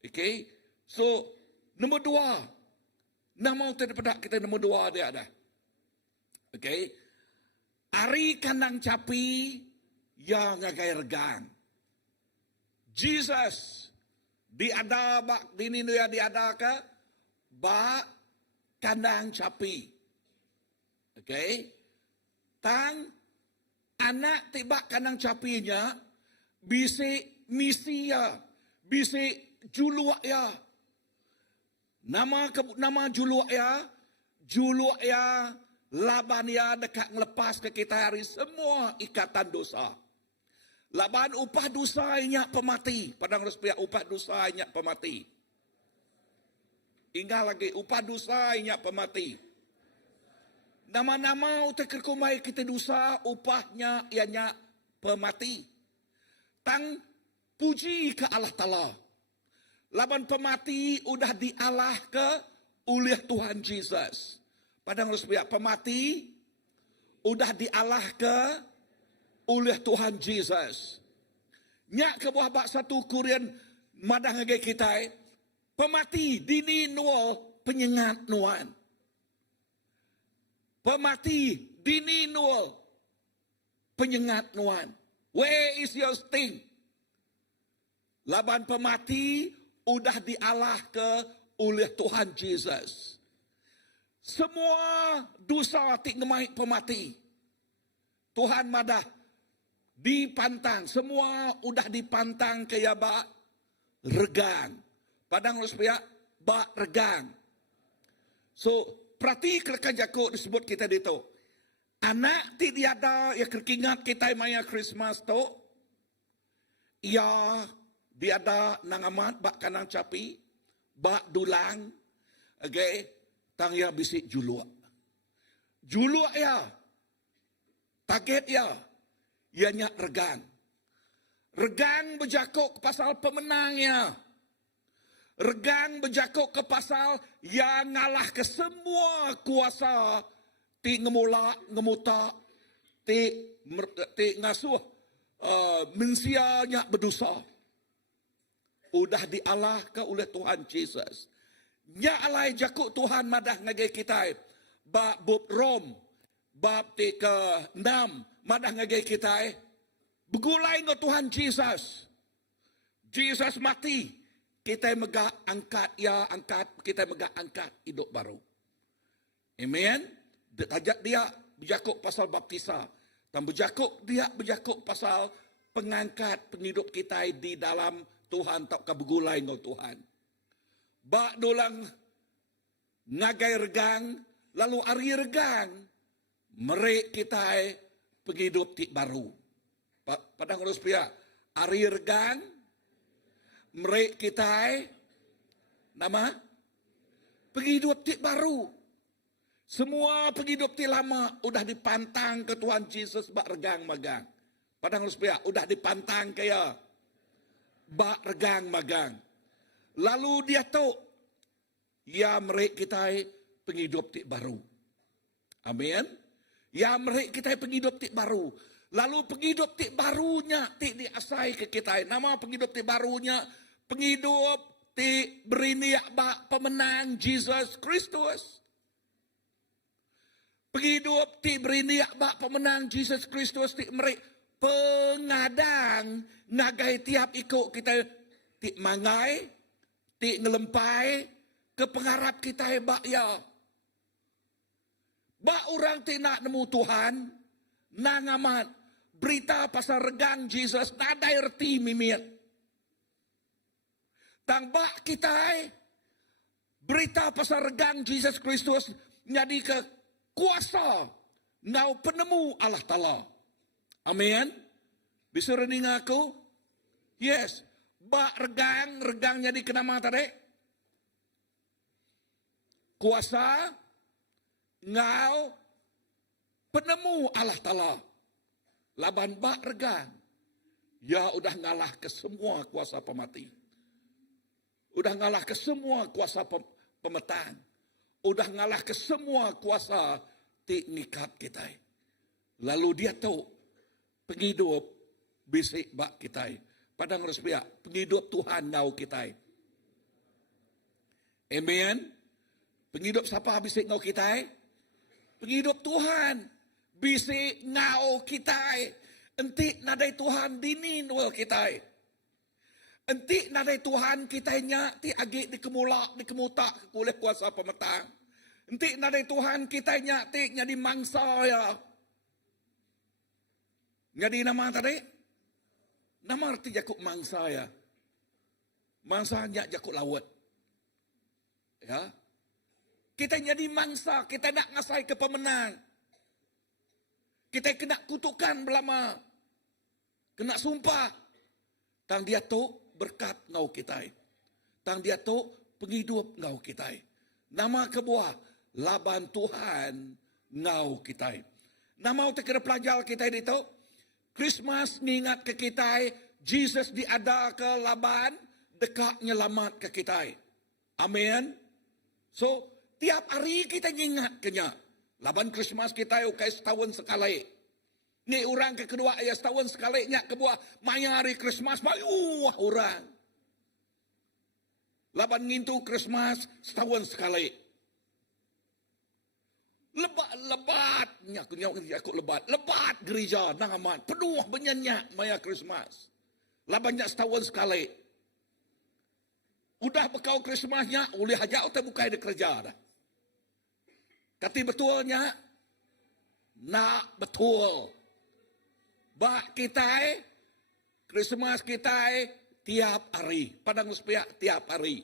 Okay. So, nombor 2. Nama daripada kita nombor 2 dia ada. Okay. Ari kandang capi yang ngagai regang. Jesus diada bak dini dia diada ke bak kandang capi. Okay. Tang anak tiba kandang capinya bisi misi ya, bisi juluak ya. Nama juluak ya Laban ya dekat ngelepas ke kita hari semua ikatan dosa. Laban upah dosa inyak pemati. Padang respia upah dosa inyak pemati. Ingat lagi upah dosa inyak pemati. nama-nama utai kerkumai kita dosa upahnya ianya pemati. Tang puji ke Allah Ta'ala. Laban pemati udah dialah ke oleh Tuhan Jesus. Padang Rusbiak pemati udah dialah ke oleh Tuhan Jesus. Nyak ke buah bak 1 Korintus madah ngagai kita. Pemati dini nual penyengat nuan. Pemati dini nual penyengat nuan. Where is your sting? Laban pemati udah dialah ke oleh Tuhan Jesus. Semua dosa tik ngemai pemati. Tuhan madah dipantang. Semua udah dipantang ke ya bak regang. Padang Rusbiak bak regang. So, perhati kelekan Jakub disebut kita itu. Anak ti diada ya kerkingat kita maya Christmas tu. Ya diada nangamat bak kanang capi, bak dulang, okay, tang ya bisik juluk. Juluk ya, target ya, ianya regang. Regang berjakuk ke pasal pemenangnya. Regang berjakuk ke pasal yang ngalah ke semua kuasa ti ngemula, ngemuta, ti ngasuh mensianya berdosa. Udah dialah ke oleh Tuhan Jesus. Nya alai jakuk Tuhan madah ngagai kita. Bab Rom, bab ti ke-6 madah ngagai kita. Begulai ngau Tuhan Jesus. Jesus mati. Kita megah angkat ya angkat. Kita megah angkat hidup baru. Amen. Tajak dia berjakuk pasal baptisa. Dan berjakuk pasal pengangkat penghidup kita di dalam Tuhan tak kabegulai ngau Tuhan. Bak dolang ngagai regang, lalu ari regang, merek kita penghidup tik baru. Padang Rusbiak, ari regang, merek kita nama penghidup tik baru. Semua penghidup tik lama udah dipantang ke Tuhan Jesus bak regang magang. Padang Rusbiak, udah dipantang kaya bak regang magang. Lalu dia tahu, ya merek kita penghidup tik baru. Amin. Ya merek kita penghidup tik baru. Lalu penghidup tik barunya tik diasai ke kita. Nama penghidup tik barunya, penghidup tik beriniak bak pemenang Jesus Kristus. Penghidup tik beriniak bak pemenang Jesus Kristus tik merek pengadang ngagai tiap ikut kita tik mangai, tik ngelempai ke pengharap kita bak ya. Bak orang tik nak nemu Tuhan, nangamat berita pasal regang Jesus nadai reti mimit. Tang bak kita berita pasal regang Jesus Kristus jadi ke kuasa ngau penemu Allah Ta'ala. Amin. Bisa rening aku? Yes. Bak regang jadi kenama tadi? Kuasa ngau penemu Allah Ta'ala. Laban bak regang. Ya udah ngalah ke semua kuasa pemati. Udah ngalah ke semua kuasa pemetang. Udah ngalah ke semua kuasa tik ngikat kita. Lalu dia tahu penghidup bisik bak kita. Padang Rusbiak, penghidup Tuhan ngau kita. Amen. Penghidup siapa bisik ngau kita? Penghidup Tuhan bisik ngau kita. Entik nadai Tuhan dini nual kita. Entik nadai Tuhan kitanya ti agik dikemutak oleh kuasa pemetang. Entik nadai Tuhan kitanya ti jadi mangsa ya. Jadi nama tadi? Nama arti jakuk mangsa ya. Mangsanya jakuk lawat. Ya. Kita jadi mangsa, kita nak ngasai ke pemenang. Kita kena kutukan belama. Kena sumpah. Tang dia tu berkat ngau kita. Tang dia tu penghidup ngau kita. Nama kebuah laban Tuhan ngau kita. Nah mau kita pelajar kita itu, Christmas ngingat ke kita, Jesus diada ke laban, dekat nyelamat ke kita. Amin. So, tiap hari kita ingat kenya. Laban Christmas kita ukai setahun sekali. Ni orang ke kedua ayah setahun sekali nyak ke buah maya hari Christmas wah orang. Laban ngintu Christmas setahun sekali. Lebat-lebatnya aku lebat. Lebat gereja nang amat. Penuh benyanyak maya Christmas. Labannya setahun sekali. Udah bekau Christmasnya, oleh aja udah bukai di kerja dah. Kati betulnya, nak betul. Bak kita, Christmas kita tiap hari. Padang supaya tiap hari.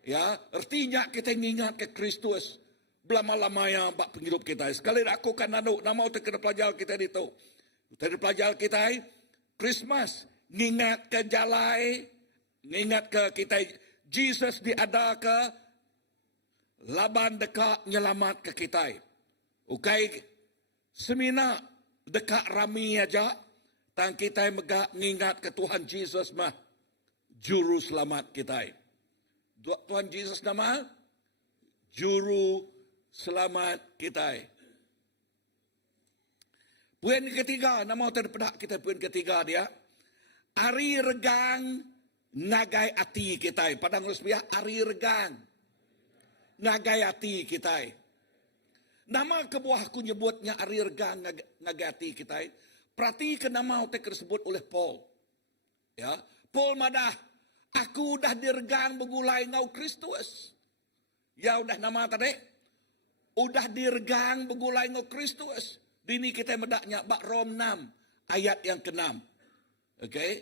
Ya, artinya kita ingat ke Kristus. Belama-lamanya bak penghidup kita. Sekali aku kan nama kita kena pelajar kita itu. Kita pelajar kita, Christmas, ingat ke jalai, ingat ke kita, Jesus diada ke laban dekat nyelamat ke kita. Ukai semina dekat rami aja, tang kita megak ngingat ke Tuhan Jesus mah juru selamat kita. Tuhan Jesus nama juru selamat kita. Poin ketiga, nama terpedak kita poin ketiga dia. Ari regang nagai ati kita. Padang Rusbiah, ari regang nagai ati kita. Nama kebuahku nyebutnya ari regang nagai ati kita. Perhatikan nama tersebut oleh Paul. Ya, Paul madah, aku dah diregang begulai ngau Kristus. Ya udah nama tadi. Udah diregang begulai ngau Kristus. Dini kita medaknya bak Rom 6 ayat yang ke-6. Okey.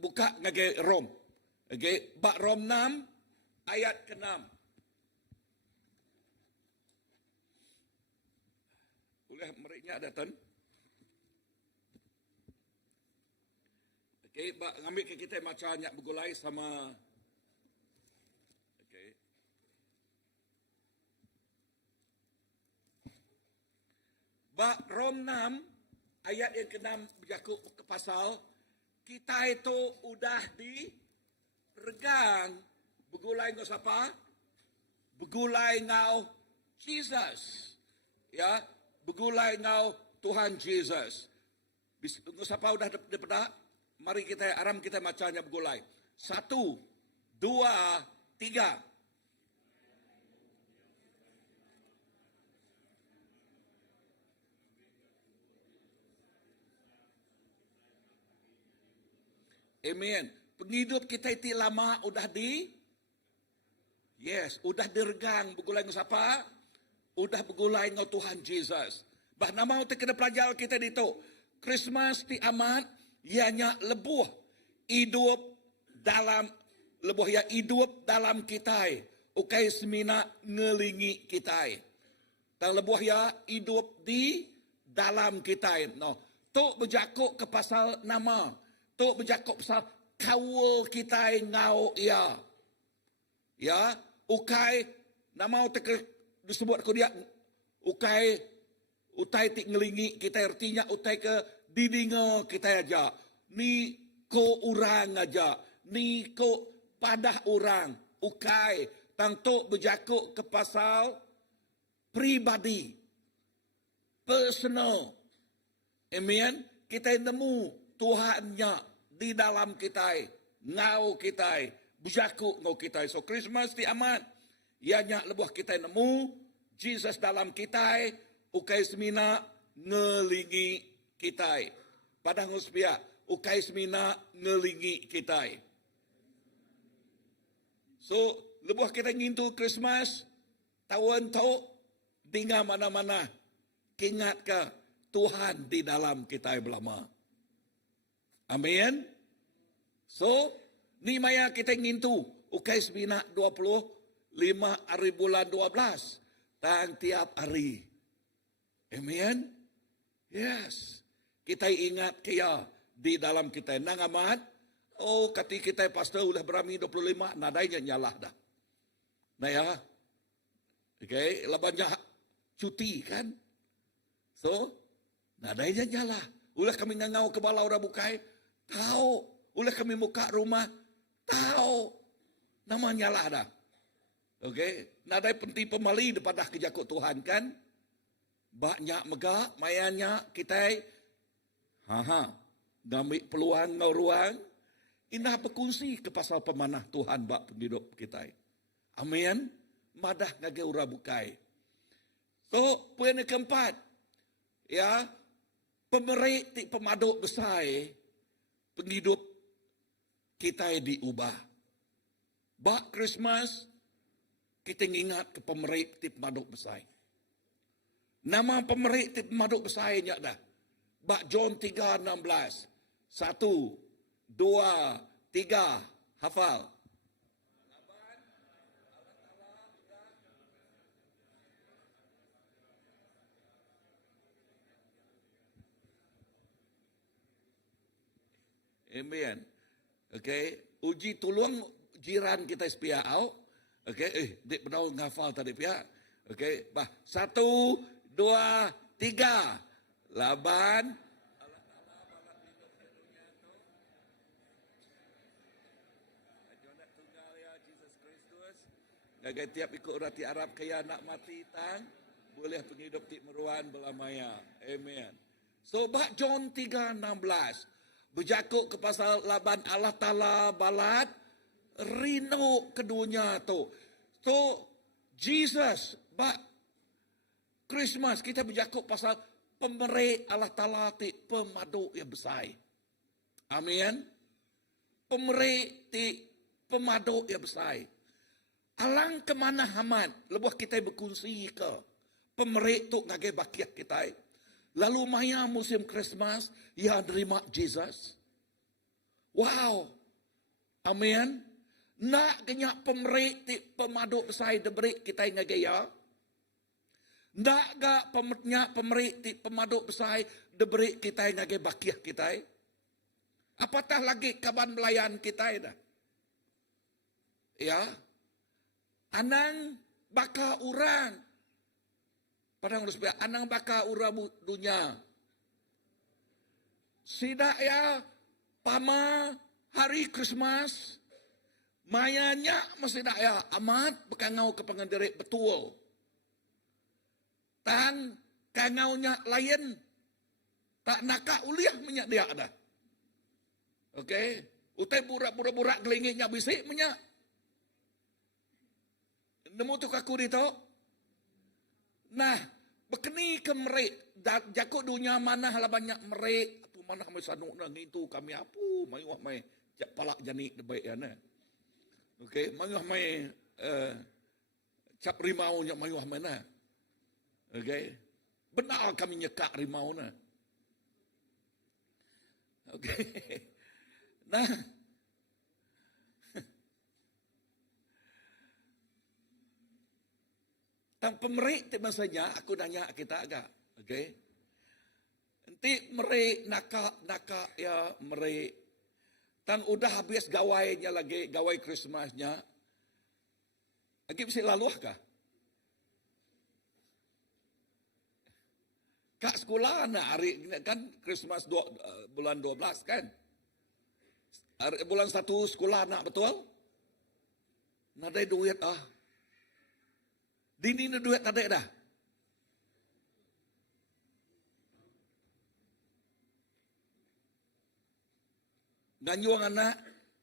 Buka ngagai Rom. Okey, bak Rom 6 ayat ke-6. Boleh meriknya ada tuan? Okey, bak ngambil ke kita macam nyak begulai sama. Okey. Bak Rom 6 ayat yang ke-6 berjakuk ke pasal kita itu udah diregang begulai ngau siapa? Begulai ngau Jesus. Ya, begulai ngau Tuhan Jesus. Ngau siapa udah dapat? Mari kita aram kita macamnya begulai. 1, 2, 3. Amen. Penghidup kita itu lama udah udah diregang begulai ngau siapa? Udah begulai ngau Tuhan Jesus. Bah nama kita kena pelajar kita itu. Christmas ti amat ianya lebuh hidup dalam kita. Ukai semina ngelingi kita. Dan lebuh ya hidup di dalam kita. No, tu berjakuk ke pasal nama. Tu bercakap pasal kawal kita ngau ia. Ya, ukai nama disebut ke dia ukai tik ngelingi kita artinya utai ke didinga kita aja. Ni ko orang aja. Ni ko padah orang. Ukai tang tu bercakap ke pasal pribadi. Personal. Amen. Kita nemu Tuhannya di dalam kita, ngau kita, berjaku ngau kita. So Christmas ti amat, ianya lebuh kita nemu, Jesus dalam kita, ukai semina ngelingi kita. Padang uspia, ukai semina ngelingi kita. So lebuh kita ngintu Christmas, tahun tau, dinga mana-mana, kingat ke Tuhan di dalam kita belama. Amin. So, ni maya kita ngintu. Ukai semina 25 hari bulan 12. Tang tiap hari. Amin. Yes. Kita ingat kaya di dalam kita. Nang amat. Oh, kati kita pastor ulah berami 25. Nadainya nyalah dah. Nah ya. Okay. Labannya cuti kan. So, nadainya nyala. Ulah kami ngangau ke balau dah bukai, tahu. Ulah kami buka rumah, tahu. Nama nyala dah. Okey, nadai penting pemali daripada kejakut Tuhan kan. Banyak megak, mayanya kita ngambil peluang ngau ruang, indah berkongsi ke pasal pemanah Tuhan bak penduduk kita. Amin. Madah ngage ura bukai. So, poin yang keempat, ya, pemerik ti pemaduk besar, penghidup kita diubah. Bak Christmas, kita ingat ke pemerik ti pemaduk besar. Nama pemerik ti pemaduk besar nya dah. Bak John 3:16. 1, 2, 3. Hafal. Amen. Okay. Uji tolong jiran kita sepiau. Okay. Dek benar ngafal tadi pihak. Okay. Bah. 1, 2, 3. Laban. Gagai tiap ikut rati Arab kaya nak mati tang. Boleh penghidup ti meruan belamaya. Amen. So, bak John 3:16. Berjakuk ke pasal laban Allah Ta'ala balat. Rino keduanya tu. So, Jesus, bak Christmas, kita berjakuk pasal pemerik Allah Ta'ala ti pemaduk yang besar. Amin. Pemerik ti pemaduk yang besar. Alang kemana hamat, lebuh kita berkongsi ke pemerik tu ngagai bakiat kita. Lalu maya musim Christmas, ya nerima Jesus. Wow. Amin. Nak kenyak pemerik ti pemaduk besar debrik kita ngagai ya. Nak gak pemerik ti pemaduk besar debrik kita ngagai bakiat kita. Apatah lagi kaban melayan kita dah. Ya. Anang baka urang. Padang harus biar anang baka urabu dunia. Sidak ya pama hari Christmas. Mayanya masih dak ya amat bekangau ke pengenderik betul. Tan kangaunya lain. Tak nakak uliah minyak dia ada. Okey. Utai burak-burak gelingitnya bisik minyak. Nemu tu kaku di tu. Nah, berkeni ke merik. Jakut dunia mana hala banyak merik. Apa mana kami sanuk nang itu kami apa. Mayuh mai jak palak janik debaik ya na. Okey, mayuh mai cap rimau nya mayuh mana. Okey. Benar kami nyekak rimau na. Okey. Nah, tang pemerik ti masanya aku nanya kita agak. Okey. Nanti merik nakak ya merik. Tang udah habis gawainya lagi, gawai Christmasnya. Lagi mesti laluah kah? Kak sekolah nak hari kan Christmas bulan 12 kan? Bulan 1 sekolah nak betul? Nadai duit Dini ni duit tak ada dah. Nganyuang anak,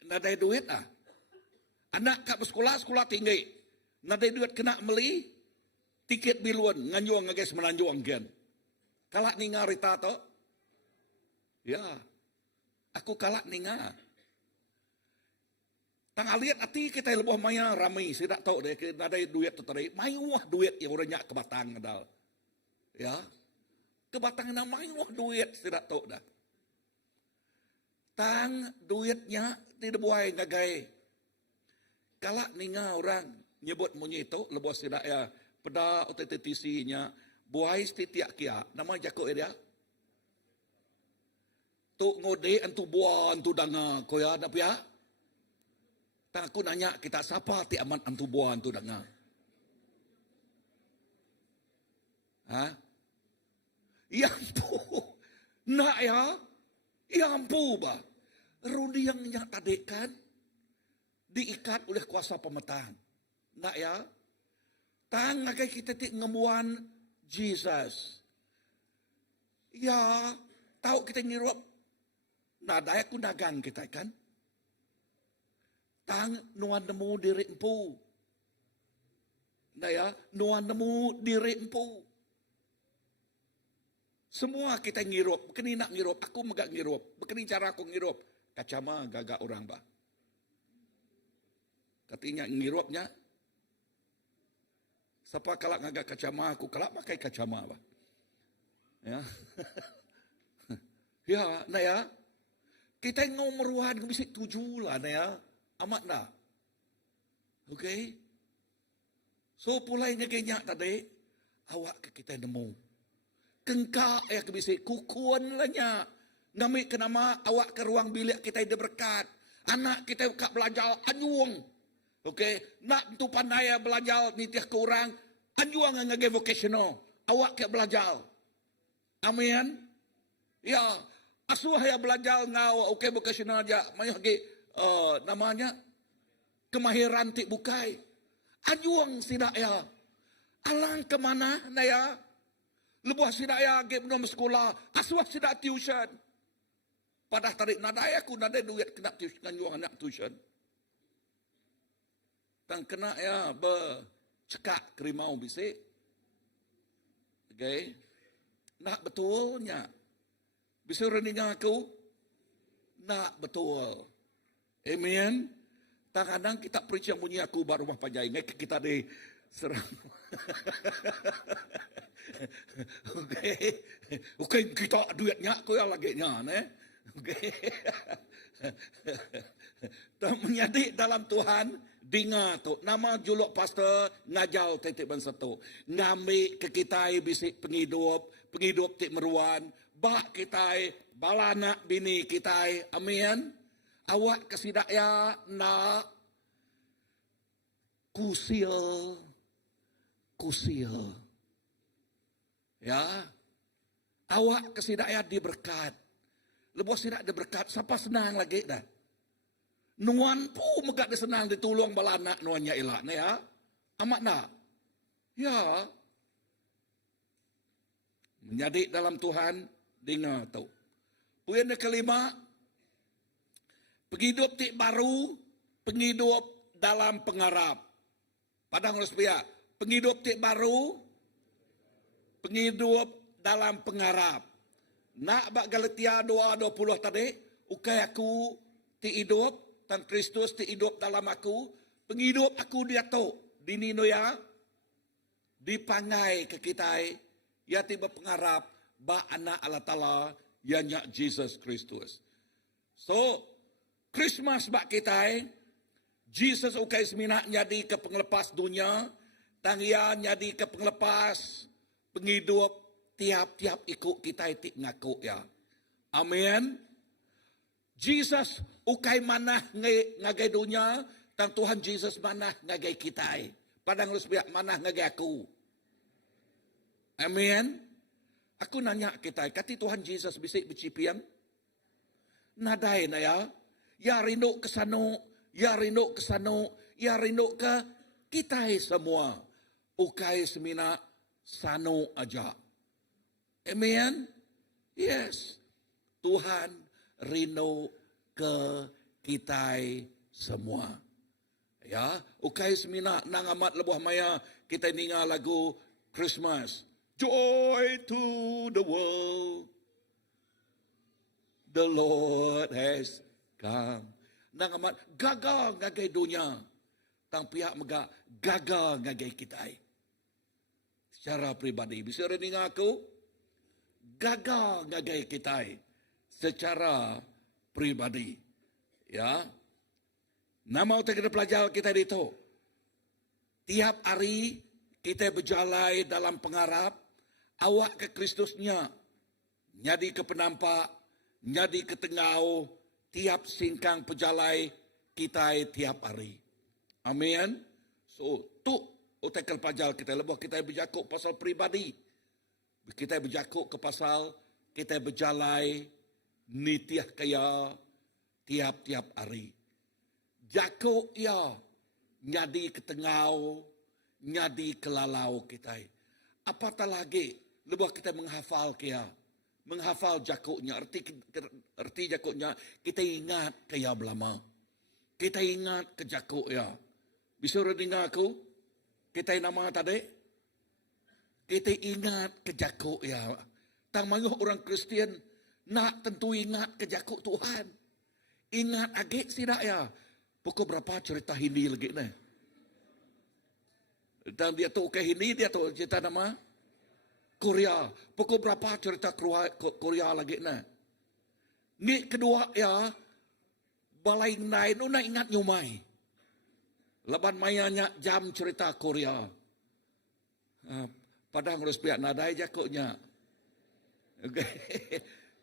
nadai duit Anak kat bersekolah, sekolah tinggi. Nadai duit kena beli, tiket biluan, nganyuang ngagai semenanjuang gen. Kalak ninga rita to? Ya, aku kalak ninga. Tang aliat hati kita lebih maya ramai. Saya tak tahu deh. Ada duit tu tadi. Mayuah duit yang orangnya ke Batang. Ya. Ke Batang na mayuah duit. Saya tak tahu dah. Tang duitnya tidak buai ngagai. Kalak ninga orang nyebut munyi itu. Lebih tidak ya. Pada OTTTC-nya. Buai setiap kia. Nama jakuk dia. Tu ngode antu buah antu danga. Kau ya ada pihak. Tang aku nanya kita siapa ti amat antu buan tu dengar. Ha? Yampu. Nak ya? Yampu ba? Rudi yang tadi kan diikat oleh kuasa pemetang. Nak ya? Tang agai kita tik ngemuan Jesus. Ya, tahu kita ngirup. Nadai aku dagang kita kan. Tang nuan nemu diri empu. Nah ya, nuan nemu diri empu. Semua kita ngirup. Bukan nak ngirup. Aku megak ngirup. Bukan cara aku ngirup. Kacama gagak orang ba. Katanya ngirupnya. Siapa kalak ngagak kacama aku. Kalak pakai kacama ba. Ya. Ya, nah ya. Kita ngomeruan bisik 7 lah, nah ya. Amat dah. Okay. So, pulainya kenya tadi. Awak ke kita nemu. Kengkak ya kebisik. Kukuan lah nya. Ngamik ke nama awak ke ruang bilik kita ada berkat. Anak kita buka belajar anyuang. Okay. Nak tu pandai belajar nitiah ke orang. Anyuang ngage vocational. Awak ke belajar. Amin. Ya. Asuh ya belajar ngau. Okay vocational aja. Mayuh lagi namanya. Kemahiran tik bukai. Anyuang sidak ya. Alang kemana na ya. Lebuh sidak ya lagi belum sekolah. Asuh sidak tuition. Padah tarik nadai aku nadai duit kena tuition anyuang anak tuition. Tang kena ya cekak kerimau bisik. Okay. Nak betulnya. Bisa reningah aku? Nak betul. Amen. Kadang kita preach yang bunyi aku baru rumah pajai. Kita di serang. Okay. Okay, kita duitnya aku yang lagi nya. Okay. Menjadi dalam Tuhan, dengar tu. Nama juluk pastor ngajal titik bangsa tu. Ngambil ke kita bisik penghidup tik meruan. Bak kita, balanak bini kita. Amin. Awak kesidaya nak kusil. Ya. Awak kesidaya diberkat. Lepas tidak diberkat, siapa senang lagi dah. Nuan pun megak dia senang ditolong balanak nuannya elak ya. Amat nak. Ya. Menjadi dalam Tuhan, dengar tu. Poin yang kelima, penghidup tik baru, penghidup dalam pengharap. Padang harus biar. Penghidup tik baru, penghidup dalam pengharap. Nak bak Galatia 2:20 tadi, ukai aku tik hidup, dan Kristus tik hidup dalam aku, penghidup aku dia tu, dinino ya, dipangai ke kita, ya tiba pengharap, ba anak Allah Ta'ala, ya nyak Jesus Kristus. So, Christmas bak kita, Jesus ukai semina jadi ke penglepas dunia, tangian jadi ke penglepas, penghidup, tiap-tiap ikut kita itik ngaku ya. Amin. Jesus ukai manah ngagai dunia, dan Tuhan Jesus manah ngagai kita. Padang lu sebiak manah ngagai aku. Amin. Aku nanya kita, kati Tuhan Jesus bisik bercipiang? Nadai na ya. Ya rindu ke sano, ya rindu ke sano, ya rindu ke kita semua. Ukai semina sano aja. Amen. Yes. Tuhan rindu ke kita semua. Ya, ukai semina nang amat lebuh maya kita ninga lagu Christmas. Joy to the world. The Lord has come. Nang amat gagal ngagai dunia. Tang pihak mega gagal ngagai kita. Secara pribadi. Bisa reninga aku? Gagal ngagai kita secara pribadi. Ya. Nama kita pelajar kita itu. Tiap hari kita berjalan dalam pengharap awak ke Kristusnya. Nyadi ke penampak, nyadi ke tengau, tiap singkang pejalai kita tiap hari. Amin. So, tu otak pelajar kita lebih kita berjakuk pasal pribadi. Kita berjakuk ke pasal, kita berjalai nitiah kaya tiap-tiap hari. Jakuk ya, nyadi ke tengau, nyadi ke lalau kita. Apatah lagi, lebuh kita menghafal kaya. Menghafal jakuknya, arti jakuknya, kita ingat kaya belama. Kita ingat ke jakuk ya. Bisa dengar aku? Kita nama tadi? Kita ingat ke jakuk ya. Tang manguh orang Kristian nak tentu ingat ke jakuk Tuhan. Ingat agak sidak ya. Pukul berapa cerita Hindi lagi ni? Dan dia tu ke Hindi, dia tu cerita nama Korea. Pukul berapa cerita Korea lagi ni? Ni kedua ya, balai naik nu nak ingat nyumai. Laban mayanya jam cerita Korea. Padang harus biar nadai jakuknya. Okay.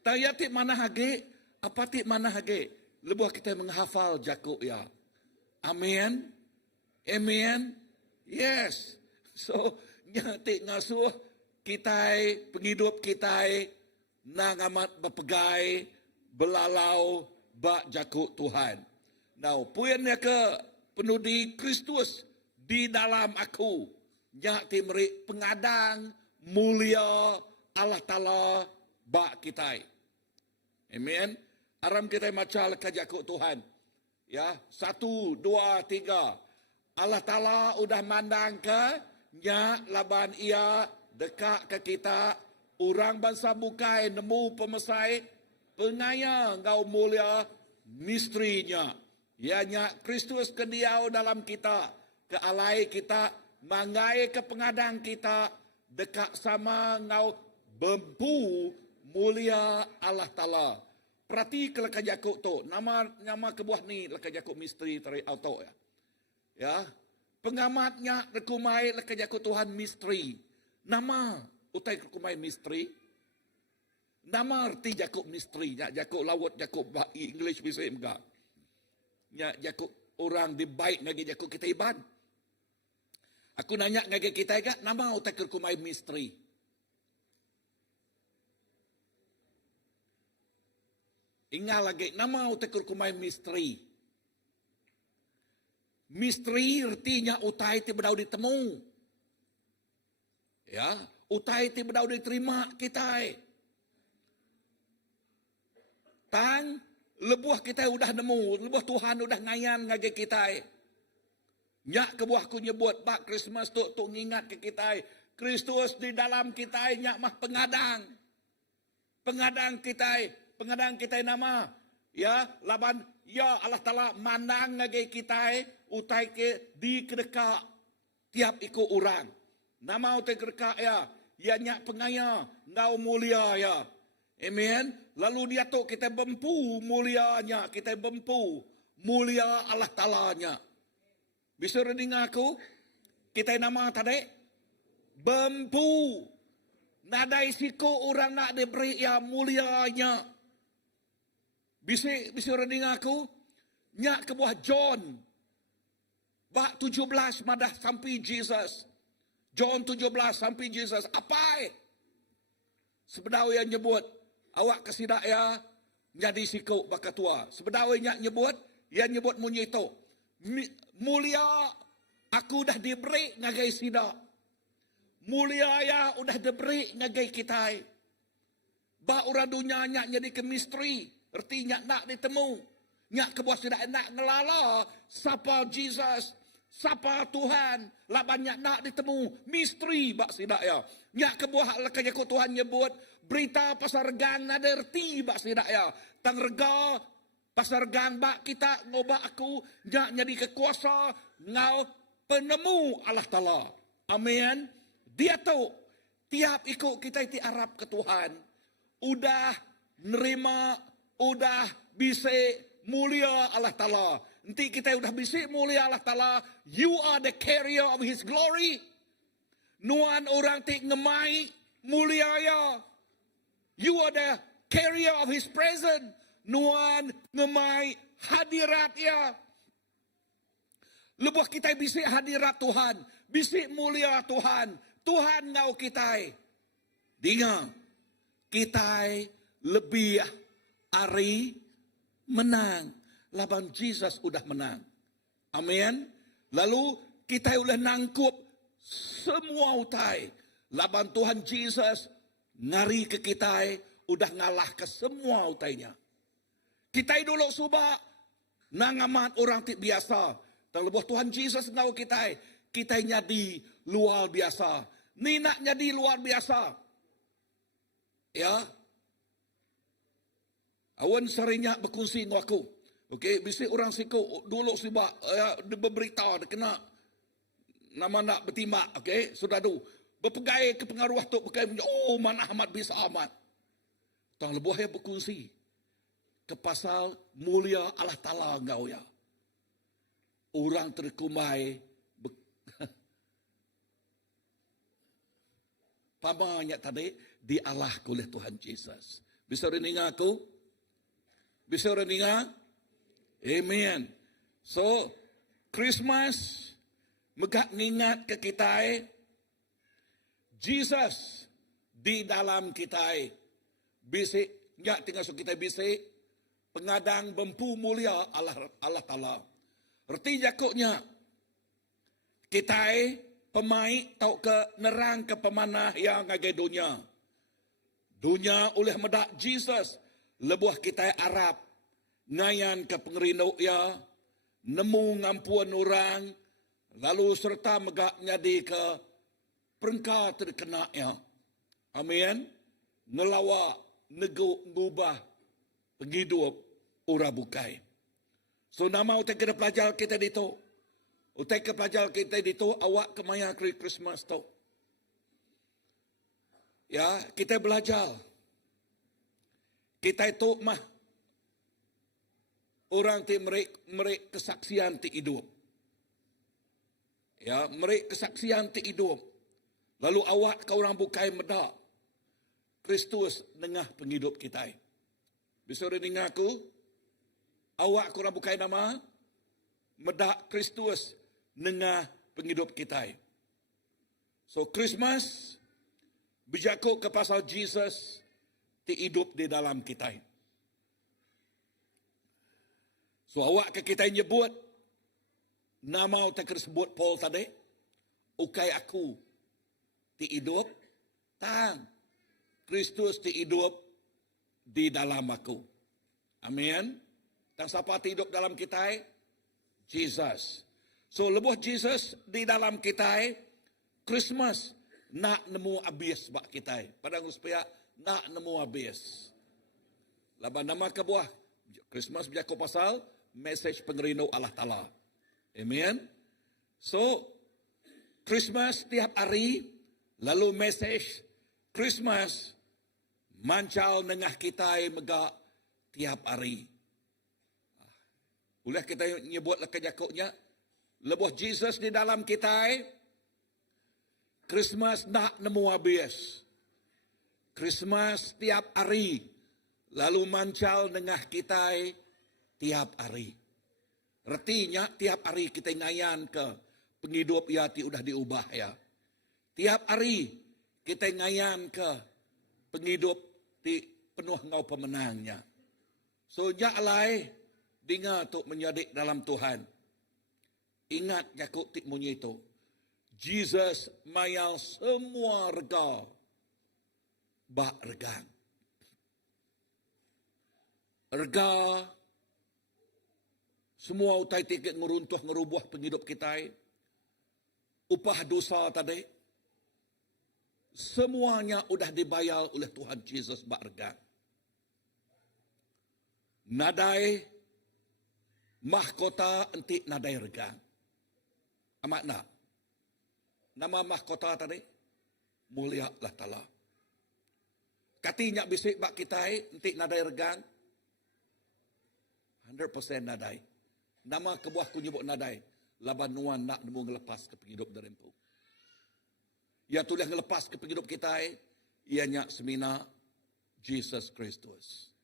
Tanya tik mana hage? Apa tik mana hage? Lebuh kita menghafal jakuk ya. Amin. Amen. Yes. So, nyatik ngasuh kita, penghidup kita, nang amat berpegai, belalau, bak jakuk Tuhan. Now, puannya ke penudi Kristus di dalam aku. Nyak timrik pengadang mulia Allah Ta'ala bak kita. Amen. Aram kita macal ke jakuk Tuhan. Ya, 1, 2, 3. Allah Ta'ala udah mandang ke nyak laban ia dekat ke kita. Orang bangsa bukai nemu pemesai pengaya ngau mulia misterinya. Ya nyak Kristus kediau dalam kita. Ke alai kita, mangai ke pengadang kita. Dekat sama ngau bempu mulia Allah Ta'ala. Perhati ke leka jakuk tu. Nama kebuah ni leka jakuk misteri tari auto ya. Ya. Pengamatnya rekumai leka jakuk Tuhan misteri. Nama utai rekumai misteri. Nama arti jakuk misteri. Jakuk laut, jakuk English bisa enggak. Ya, jakuk orang di baik ngagi jakuk kita iban. Aku nanya ngagi kita enggak, nama utai rekumai misteri. Ingat lagi, nama utai kurkumai misteri. Misteri artinya utai ti bedau ditemu. Ya, utai ti bedau diterima kita. Tang, lebuah kita udah nemu, lebuah Tuhan udah ngayan ngagi kita. Nyak kebuahku nyebut, Pak Christmas tu ngingat ke kita. Kristus di dalam kita, nyak mah pengadang. Pengadang kita. Pengadang kita nama ya laban ya Allah Taala mandang ngage kita utai ke di kedeka tiap iko orang nama utai kedeka ya nyak pengaya ngau mulia ya amen lalu dia tu kita bempu mulianya kita bempu mulia Allah Taala-nya bisa dengar aku kita nama tadi bempu nadai siku orang nak diberi ya mulianya. Bisa dengar aku? Nyak ke buah John. Bak 17 madah sampai Jesus. John 17 sampai Jesus. Apa? Sebenarnya yang nyebut. Awak kesidak ya. Jadi sikuk baka tua. Sebenarnya nyebut. Yang nyebut munyi itu. Mulia. Aku dah diberi ngagai sidak. Mulia ya udah diberi ngagai kita. Bak orang dunia nyak jadi ke misteri. Artinya nak ditemu. Nyak kebuah tidak nak ngelala. Siapa Jesus. Siapa Tuhan. Lah banyak nak ditemu. Misteri bak sidak ya. Nyak kebuah lekanya ku Tuhan nyebut. Berita pasal regang ada erti bak sidak ya. Tang rega. Pasal regang bak kita ngobak aku. Nyak jadi kekuasa. Ngau penemu Allah Ta'ala. Amin. Dia tu. Tiap ikut kita iti Arab ke Tuhan. Udah nerima. Udah bisa mulia Allah Ta'ala. Nanti kita udah bisa mulia Allah Ta'ala. You are the carrier of His glory. Nuan orang tik ngemai mulia ya. You are the carrier of His presence. Nuan ngemai hadirat ya. Lebuh kita bisa hadirat Tuhan. Bisa mulia Tuhan. Tuhan ngau kita. Dengar, kita lebih hari menang. Laban Jesus udah menang. Amin. Lalu kita boleh nangkup semua utai. Laban Tuhan Jesus ngari ke kita, udah ngalah ke semua utainya. Kita dulu subak nangamat orang tik biasa. Terlepas Tuhan Jesus ngau kita jadi luar biasa. Ni nak jadi luar biasa. Ya. Awan seringnya berkongsi dengan aku. Okey, bisik orang siku dulu sebab dia berberita dia kena nama nak bertimbak, okey, sudah tu. Berpegai ke pengaruh tu pegai oh mana amat bisa amat. Tang lebuh ya berkongsi ke pasal mulia Allah Taala engkau ya. Orang terkumai pamanya tadi dialah oleh Tuhan Yesus. Bisa reningah aku? Bisa reningah? Amen. So, Christmas megak ngingat ke kita Jesus di dalam kita. Bisik, nyak tinggal so kita bisik pengadang bempu mulia Allah Taala. Erti jakuknya kita pemain tau ke nerang ke pemanah yang ngagai dunia. Dunia oleh medak Jesus lebuh kita Arab ngayan ke pengerino ya, nemu ngampuan orang, lalu serta megak nyadi ke perengka terkena ya. Amin. Ngelawa ngubah penghidup ora bukai. So nama utai kena pelajar kita dito. Utai ke pelajar kita dito awak kemaya Christmas tu. Ya, kita belajar. Kita itu mah orang ti merik kesaksian ti hidup. Ya, merik kesaksian ti hidup. Lalu awak ke orang bukai medak. Kristus nengah penghidup kita. Bisa dengar aku? Awak ke orang bukai nama medak Kristus nengah penghidup kita. So Christmas berjakuk ke pasal Jesus ti hidup di dalam kita. So awak ke kita nyebut nama utak sebut Paul tadi, ukai aku ti hidup, tang Kristus ti hidup di dalam aku. Amin. Tang siapa ti hidup dalam kita? Jesus. So lebuh Jesus di dalam kita, Christmas nak nemu habis bak kita. Padang supaya nak nemu habis. Laban nama kebuah Christmas berjaku pasal message pengerino Allah Ta'ala. Amen. So, Christmas tiap hari, lalu message Christmas mancal nengah kita megak tiap hari. Boleh kita nyebut lah kejakuknya, lebuh Jesus di dalam kita, Christmas nak nemu habis. Christmas tiap hari, lalu mancal nengah kita tiap hari. Artinya tiap hari kita ngayan ke penghidup ya ti udah diubah ya. Tiap hari kita ngayan ke penghidup ti penuh ngau pemenangnya. So jaklai dengar tu menjadi dalam Tuhan. Ingat Yakub ti munyi itu. Jesus mayal semua rega bak regang. Rega semua utai tiket ngeruntuh ngerubuh penghidup kita. Upah dosa tadi. Semuanya udah dibayar oleh Tuhan Yesus bak regang. Nadai mahkota entik nadai regang. Amat nak. Nama mahkota tadi mulia Allah Ta'ala. Katinya bisik bak kita entik nadai regang. 100% nadai. Nama kebuah ku nyebut nadai. Laban nuan nak nemu ngelepas ke penghidup dari empu. Ya tulis ngelepas ke penghidup kita. Ianya semina Jesus Kristus.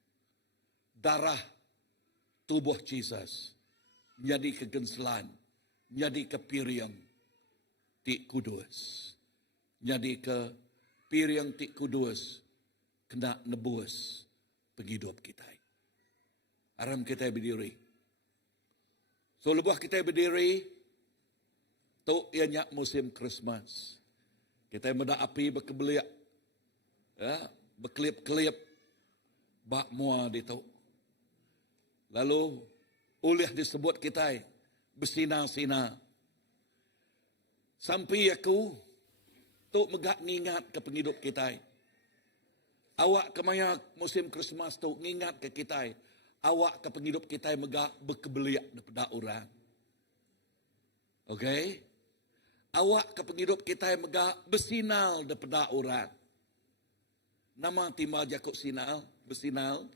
Darah tubuh Jesus. Jadi kegenselan. Jadi kepiriang. Ti kudus. Jadi ke Piriang ti kudus kena nebus penghidup kita. Aram kita berdiri. So lebuh kita berdiri, tu ianya musim Christmas. Kita meda api berkebeliak, ya, berkelip-kelip, bak mua di tu. Lalu ulih disebut kita bersina-sina. Sampai aku tu megak ngingat ke penghidup kita. Awak kemaya musim Christmas tu ngingat ke kita. Awak ke penghidup kita megak berkebeliak daripada orang. Okay? Awak ke penghidup kita megak bersinal daripada orang. Nama timbal jakut sinal, bersinal.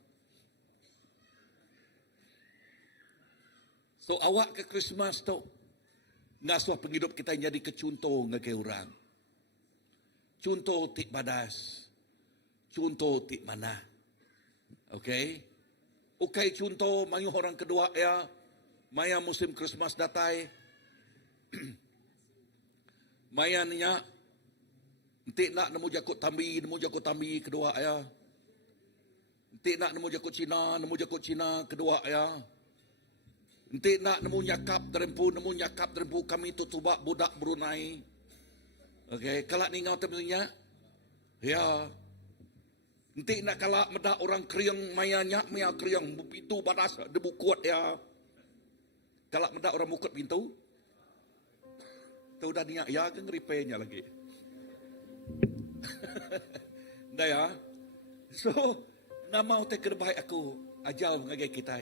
So awak ke Christmas tu ngasuh penghidup kita jadi kecuntoh ngagai orang. Contoh tik badas. Contoh tik mana. Okay? Okay, contoh mayuh orang kedua ya. Maya musim Christmas datai. Maya niya. Nanti nak nemu jakut tambi kedua ya. Nanti nak nemu jakut Cina kedua ya. Nanti nak nemu nyakap terempu kami tutubak budak Brunei. Okay, kalak ni ngau temanya. Ya. Nanti nak kalak medak orang kriang mayanya maya kriang pintu badas debu kuat ya. Kalak medak orang bukut pintu. Tu dah niat ya ke repairnya lagi. Dah ya. So, nama utai kerbaik aku ajal ngagai kita.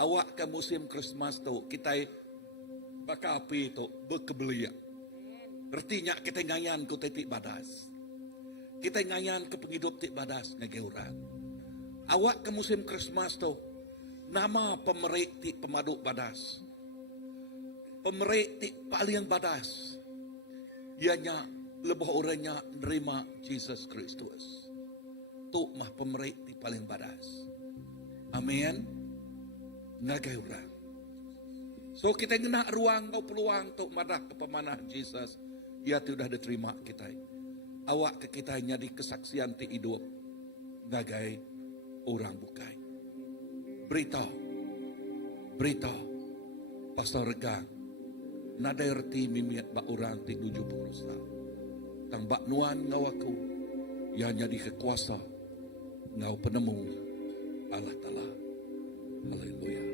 Awak ke musim Christmas tu kita bakal api tu berkebeliak. Artinya kita ngayan ku tik badas. Kita ngayan ke penghidup tik badas ngagai orang. Awak ke musim Christmas tu nama pemerik tik pemaduk badas. Pemerik tik paling badas. Ianya lebih orangnya nerima Jesus Kristus. Tu mah pemerik tik paling badas. Amin. Ngagai orang. So kita kena ruang kau peluang untuk madah ke pemanah Jesus. Ia sudah diterima kita. Awak ke kita jadi kesaksian ti hidup. Ngagai orang bukai. Berita. Pasal regang. Nada erti mimiat bak orang ti 70 tahun. Tang bak nuan ngau aku. Ia jadi kekuasa. Ngau penemu Allah Ta'ala. Haleluya.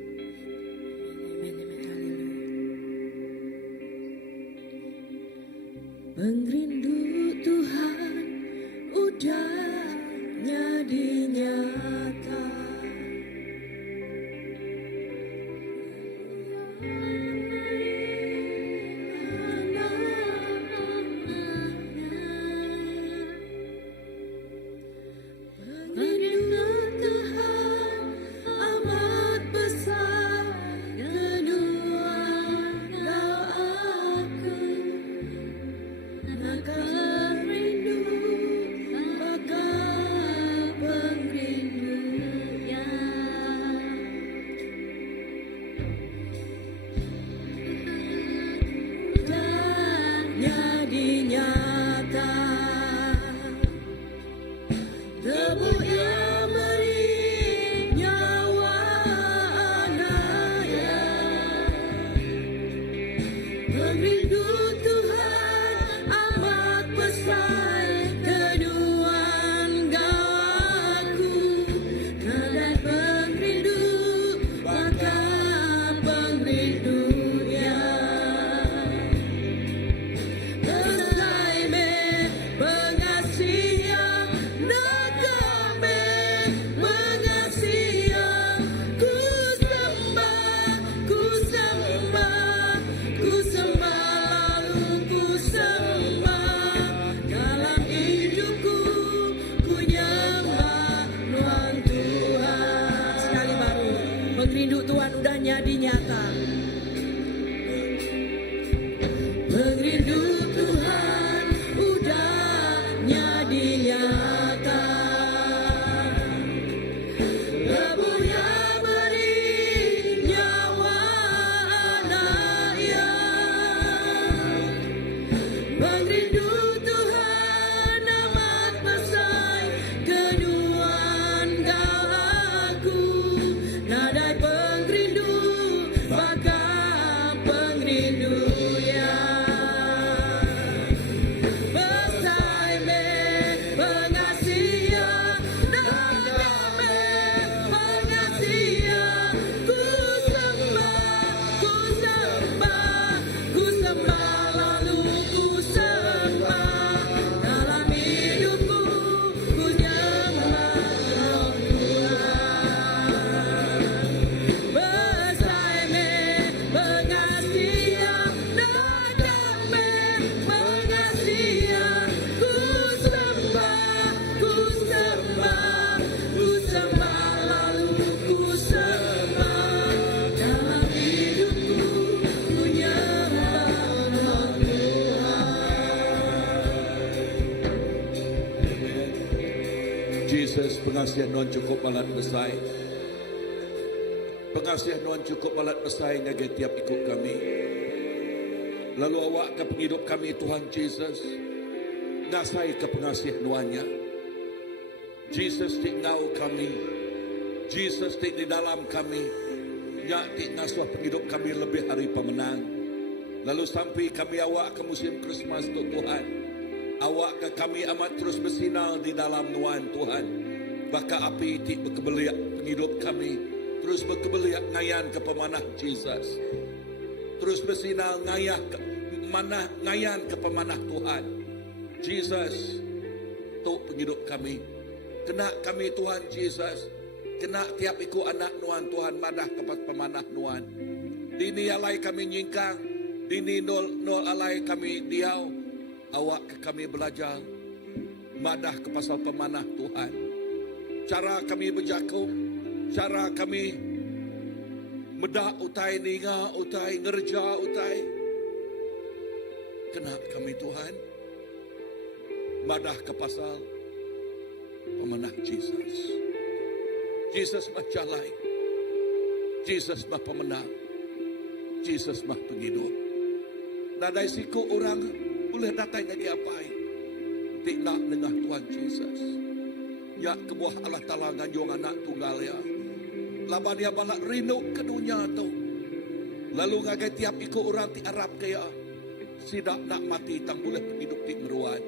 Mengrindu Tuhan udah jadi nyata. Mengrindu Tuhan amat besar kedua aku. Akan rindu maka pengrindunya. Dan jadi nyata debu yang beri nyawa anaknya. Merindu Tuhan amat besar keduaan gawaku. Dan pengrindu maka pengrindunya. Selesai mengasihi nakame mengasihi ku sembah lalu ku sembah dalam hidupku ku nyembah Tuhan Tuhan. Sekali baru mengrindu Tuhan udah jadi nyata. Mengrindu Tuhan udah jadi nyata. Lebu yang beri nyawa anaknya. Mengrindu Tuhan amat haleluya. Besar pengasihan dan damai pengasihan. Ku sembah lalu ku sembah. Dalam hidupku ku nyembah Roh Tuhan. Besar pengasihan dan damai pengasihan. Ku sembah lalu ku sembah. Dalam hidupku ku nyembah Roh Tuhan. Jesus, pengasihan Tuhan cukup balat besar. Pengasihan Tuhan cukup balat besar ngagai tiap ikut kami. Lalu awak ke penghidup kami Tuhan Jesus. Ngasai ke pengasihan Tuhannya. Jesus di ngau kami. Jesus di dalam kami. Nyak di ngasuh penghidup kami lebih hari pemenang. Lalu sampai kami awak ke musim Christmas Tuhan. Awak ke kami amat terus bersinar di dalam Tuhan Tuhan. Baka api ti berkebeliak penghidup kami. Terus berkebeliak ngayan ke pemanah Jesus. Terus bersinar ngayan ke pemanah Tuhan. Jesus, tu penghidup kami. Kena kami Tuhan Jesus. Kena tiap ikut anak Tuhan Tuhan madah kepas pemanah Tuhan. Dini alai kami nyingkang. Dini nol alai kami diau. Awak ke kami belajar madah ke pasal pemanah Tuhan. Cara kami berjakung, cara kami medak utai ninga, utai ngerja, utai. Kena kami Tuhan madah ke pasal pemanah Jesus. Jesus mah jalai. Jesus mah pemenang. Jesus mah penghidup. Nadai siku orang boleh datang lagi apa? Tik nak dengar Tuhan Jesus. Ya kebuah Allah Ta'ala nganjung anak tunggal ya. Laban dia balak rindu ke dunia tu. Lalu ngagai tiap ikut orang ti Arab kaya. Sidak nak mati tang boleh hidup ti meruan.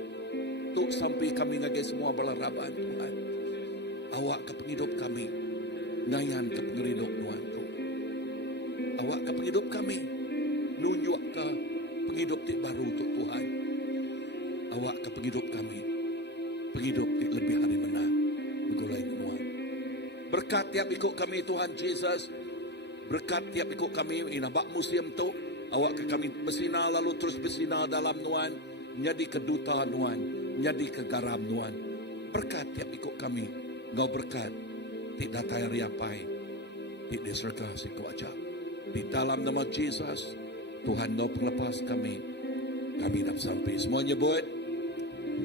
Tuk sampai kami ngagai semua balaraban Tuhan. Awak ke penghidup kami. Ngayan ke penghidup Tuhan tu. Awak ke penghidup kami. Nunjuk ke penghidup ti baru untuk Tuhan. Awak ke penghidup kami. Penghidup ti lebih hari menang. Begulai Tuhan. Berkat tiap ikut kami Tuhan Jesus. Berkat tiap ikut kami inabak musim tu. Awak ke kami bersinar lalu terus bersinar dalam Tuhan. Menjadi keduta Tuhan. Menjadi kegaram Tuhan. Berkat tiap ikut kami. Engkau berkat. Ti datai riapai. Ti diserga siku aja. Di dalam nama Jesus. Tuhan kau pelepas kami. Kami dah sampai. Semuanya buat.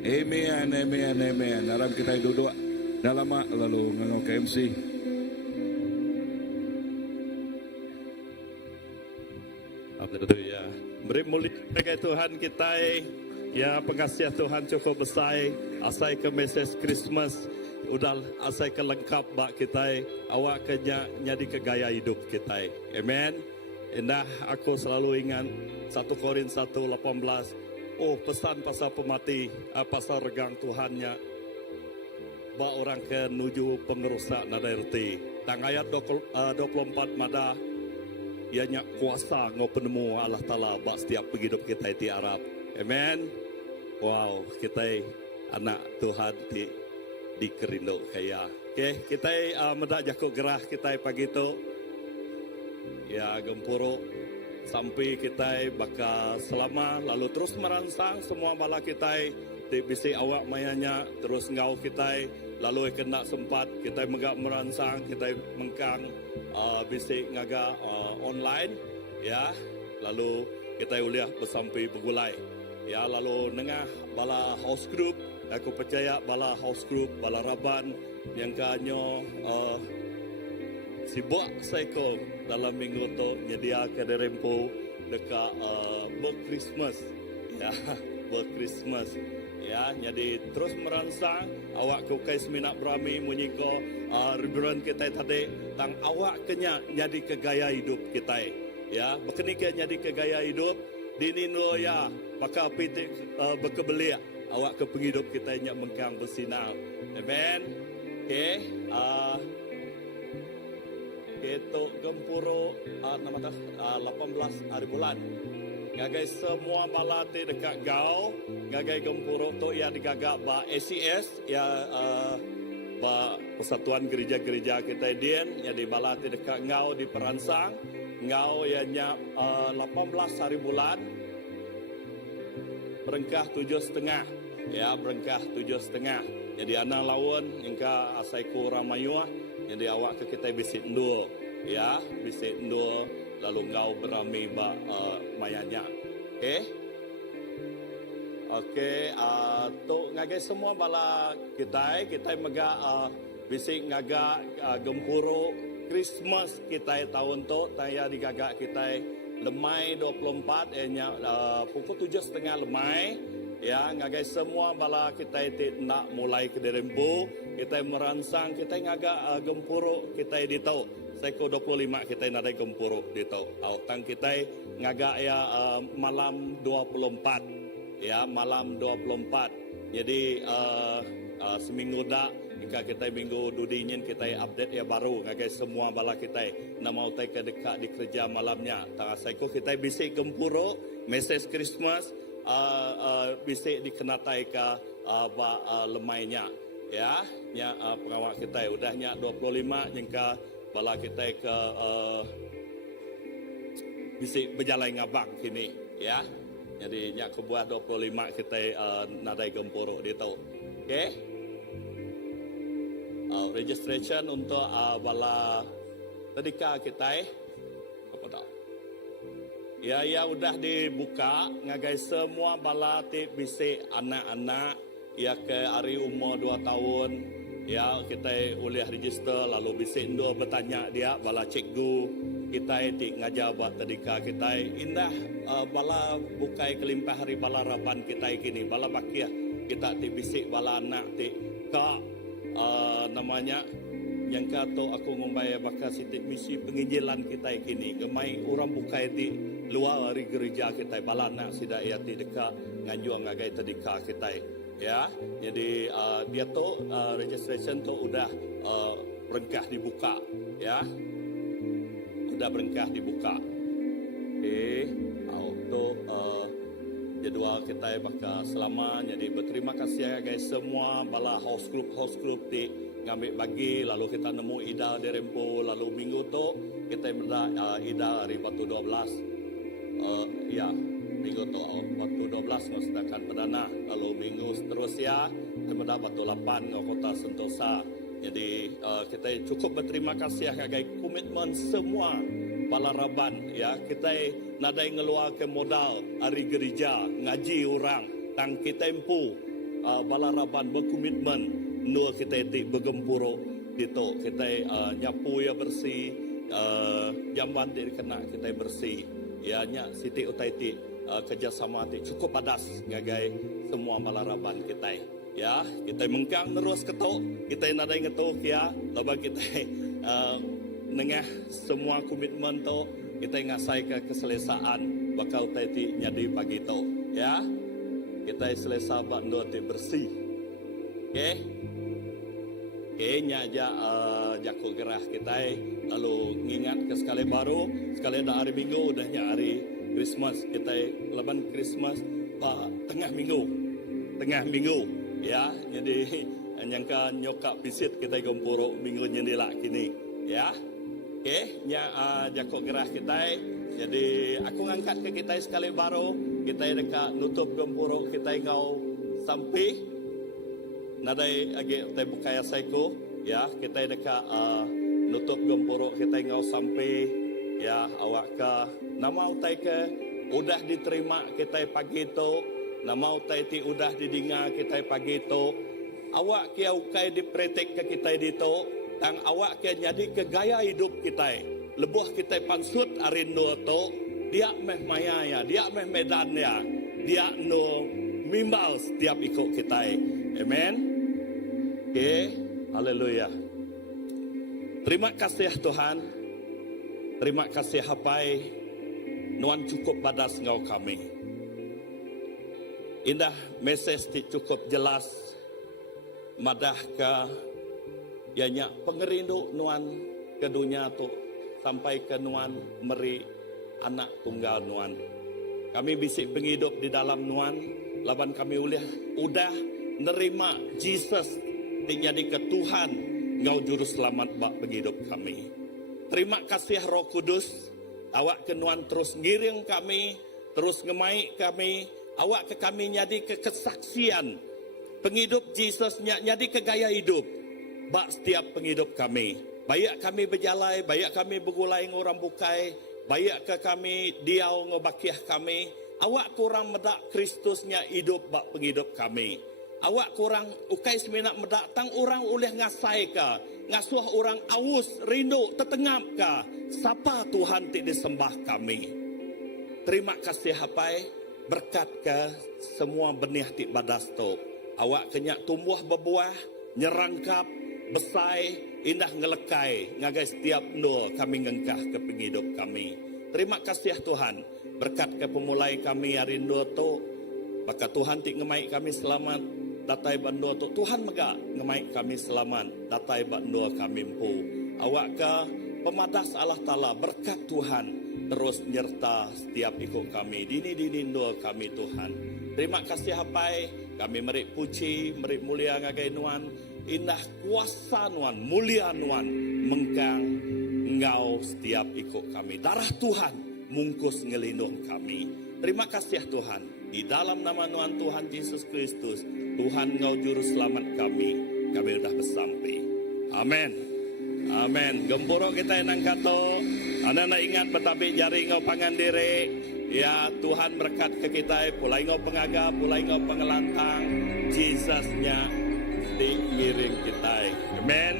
Amen, amen, amen. Dalam kita duduk dalam lalu ngangau ke MC. Haleluya. Beri mulia bagi Tuhan kita. Ya, pengasiah Tuhan cukup besar. Asai ke mesej Christmas. Udah asai ke lengkap bak kita. Awak kenya jadi ke gaya hidup kita. Amen. Indah aku selalu ingat 1 Korintus 1:18. Oh, pesan pasal pemati, pasal regang Tuhannya. Ba orang ke nuju pengerusak nada erti. Tang ayat 24 mada ianya kuasa ngau penemu Allah Ta'ala ba setiap penghidup kita di Arab. Amen. Wow, kita anak Tuhan di kerindo kaya. Okay, kita medak jakuk gerah kita pagi tu. Ya gempuro sampai kita bakal selama lalu terus merangsang semua bala kita di bisi awak mayanya terus ngau kita lalu kena sempat kita megak merangsang kita mengkang bisi ngaga online ya lalu kita uliah bersampai bergulai ya lalu nengah bala house group aku percaya bala house group bala raban yang kanyo sibuk saiko dalam minggu tu nyedia ke derempo dekat ber-Christmas ya ber-Christmas ya jadi terus merangsang awak ku kai seminak berami munyiko ribuan kita tadi tang awak kenya jadi ke gaya hidup kita Ya, berkenikah jadi ke gaya hidup. Dini no ya, maka pitik berkebelia. Awak ke penghidup kita yang mengkang bersinar. Amen. Okay. Ketuk Gempuro nama tak 18 hari bulan. Ngagai semua balati dekat Gau, ngagai Gempuro tu ia digagak ba ACS ya ba Persatuan Gereja-gereja kita Dien yang di balati dekat Ngau di Peransang. Ngau ianya 18 hari bulan. Berengkah 7,5. Ya, berengkah 7,5. Jadi anak lawan engka asaiku ramayua. Jadi awak ke kita bisit ndu, ya, bisit ndu lalu ngau berami ba mayanya. Okey, tu ngagai semua bala kita mega bisik ngaga Gempuro Christmas kita tahun tu taya digagak kita lemai 24 pukul 7.30 lemai. Ya, ngagai semua bala kita itu nak mulai ke Derempu, kita merangsang, kita ngaga Gempuro, kita di tau. Seko 25 kita nak ada Gempuro di tau. Tang kita ngaga ya malam 24. Ya, malam 24. Jadi seminggu dah, jika kita minggu dudingin kita update ya baru ngagai semua bala kita nak mau tay ke dekat di kerja malamnya. Tang seko kita bisik Gempuro, message Christmas. Bisik dikenatai ke lemainya ya nya pengawal kita udahnya 25 jengka bala kita ke bisik berjalan ngabak kini ya jadi nya ke buah 25 kita nadai Gempuro di tau. Okey, registration untuk bala tadika kita apa tak. Ya, udah dibuka ngagai semua bala ti bisik anak-anak ya ke hari umur 2 tahun ya kita boleh register lalu bisik ndo bertanya dia bala cikgu kita ti ngajar buat tadika kita indah bala bukai kelimpah hari bala raban kita kini bala bakia kita ti bisik bala anak ti ka namanya yang kata aku ngumbai bakal sitik misi penginjilan kita kini gemai orang bukai di luar dari gereja kita balana sida ia ti dekat nganjuang ngagai tadika kita ya jadi dia tu registration tu udah berengkah dibuka ya udah berengkah dibuka. Untuk jadual kita bakal selama jadi berterima kasih guys semua bala house group ti ngambil bagi lalu kita nemu Ida di Rempo lalu minggu tu kita berda Ida hari batu 12 ya minggu tu batu 12 ngosdakan perdana lalu minggu seterusnya kita berda batu 8 ngau kota Sentosa jadi kita cukup berterima kasih agai komitmen semua bala raban ya kita nadai ngeluarkan modal hari gereja ngaji orang tang kita empu bala raban berkomitmen nur kita ti bergempuro dito kita nyapu ya bersih jamban ti kena kita bersih ya nya siti utai ti kerjasama ti cukup padas ngagai semua balaraban kita ya kita mengkang terus ketok kita nadai ngetok ya laba kita nengah semua komitmen tu kita ngasai ke keselesaan bakal utai ti nyadi pagi tu ya kita selesa bak ti bersih. Nya aja jakul gerah kita lalu ngingat ke sekali baru sekali dah hari minggu udahnya hari Christmas kita leban Christmas tengah minggu ya jadi nyangka nyokap visit kita Gempuro minggu nyendela kini ya nya jakul gerah kita jadi aku ngangkat ke kita sekali baru kita dekat nutup Gempuro kita ngau sampai nadai agi tay bukaya saiko ya kita dekat nutup Gempuro kita ngau sampai ya awak ke nama utai ke udah diterima kita pagi tu nama utai ti udah didinga kita pagi tu awak kia ukai dipretek ke kita dito tang awak kia jadi ke gaya hidup kita lebuh kita pansut arindo tu dia meh maya ya dia meh medan ya dia no mimbal setiap ikut kita amen. Haleluya. Terima kasih Tuhan. Terima kasih Hapai Nuan cukup badas ngau kami. Indah mesej ti cukup jelas. Madah ka ianya pengerindu nuan ke dunia tu sampai ke nuan meri anak tunggal nuan. Kami bisik penghidup di dalam nuan, laban kami udah nerima Jesus jadi ke Tuhan ngau juru selamat bak penghidup kami. Terima kasih Roh Kudus, awak ke nuan terus ngiring kami, terus ngemai kami, awak ke kami jadi ke kesaksian penghidup Jesus jadi ke gaya hidup bak setiap penghidup kami. Bayak kami berjalai, bayak kami bergulai orang bukai, bayak ke kami diau ngobakiah kami. Awak kurang medak Kristusnya hidup bak penghidup kami. Awak kurang ukai seminat medak tang orang oleh ngasai ka, ngasuh orang aus rindu tetengap ka. Sapa Tuhan ti disembah kami. Terima kasih hapai berkat ke semua benih ti badas tu. Awak kenyak tumbuh berbuah, nyerangkap, besai, indah ngelekai, ngagai setiap no kami ngengkah ke penghidup kami. Terima kasih Tuhan, berkat ke pemulai kami hari no tu, maka Tuhan ti ngemai kami selamat, datai bando tu, Tuhan mega ngemai kami selamat, datai bando kami empu. Awak ke pemadas Allah Ta'ala, berkat Tuhan, terus nyerta setiap ikut kami, dini no kami Tuhan. Terima kasih hapai, kami merik puji, merik mulia ngagai nuan, indah kuasa nuan, mulia nuan, mengkang engkau setiap ikut kami. Darah Tuhan mungkus ngelindung kami. Terima kasih Tuhan, di dalam nama nuan Tuhan Yesus Kristus, Tuhan engkau juru selamat kami udah bersampai. Amin. Amin. Gemboro kita yang kato, anda nak ingat betapi jari engkau pangan diri. Ya Tuhan berkat ke kita, pulai ngau pengaga, pulai ngau pengelantang, Jesusnya diiring kita. Amen.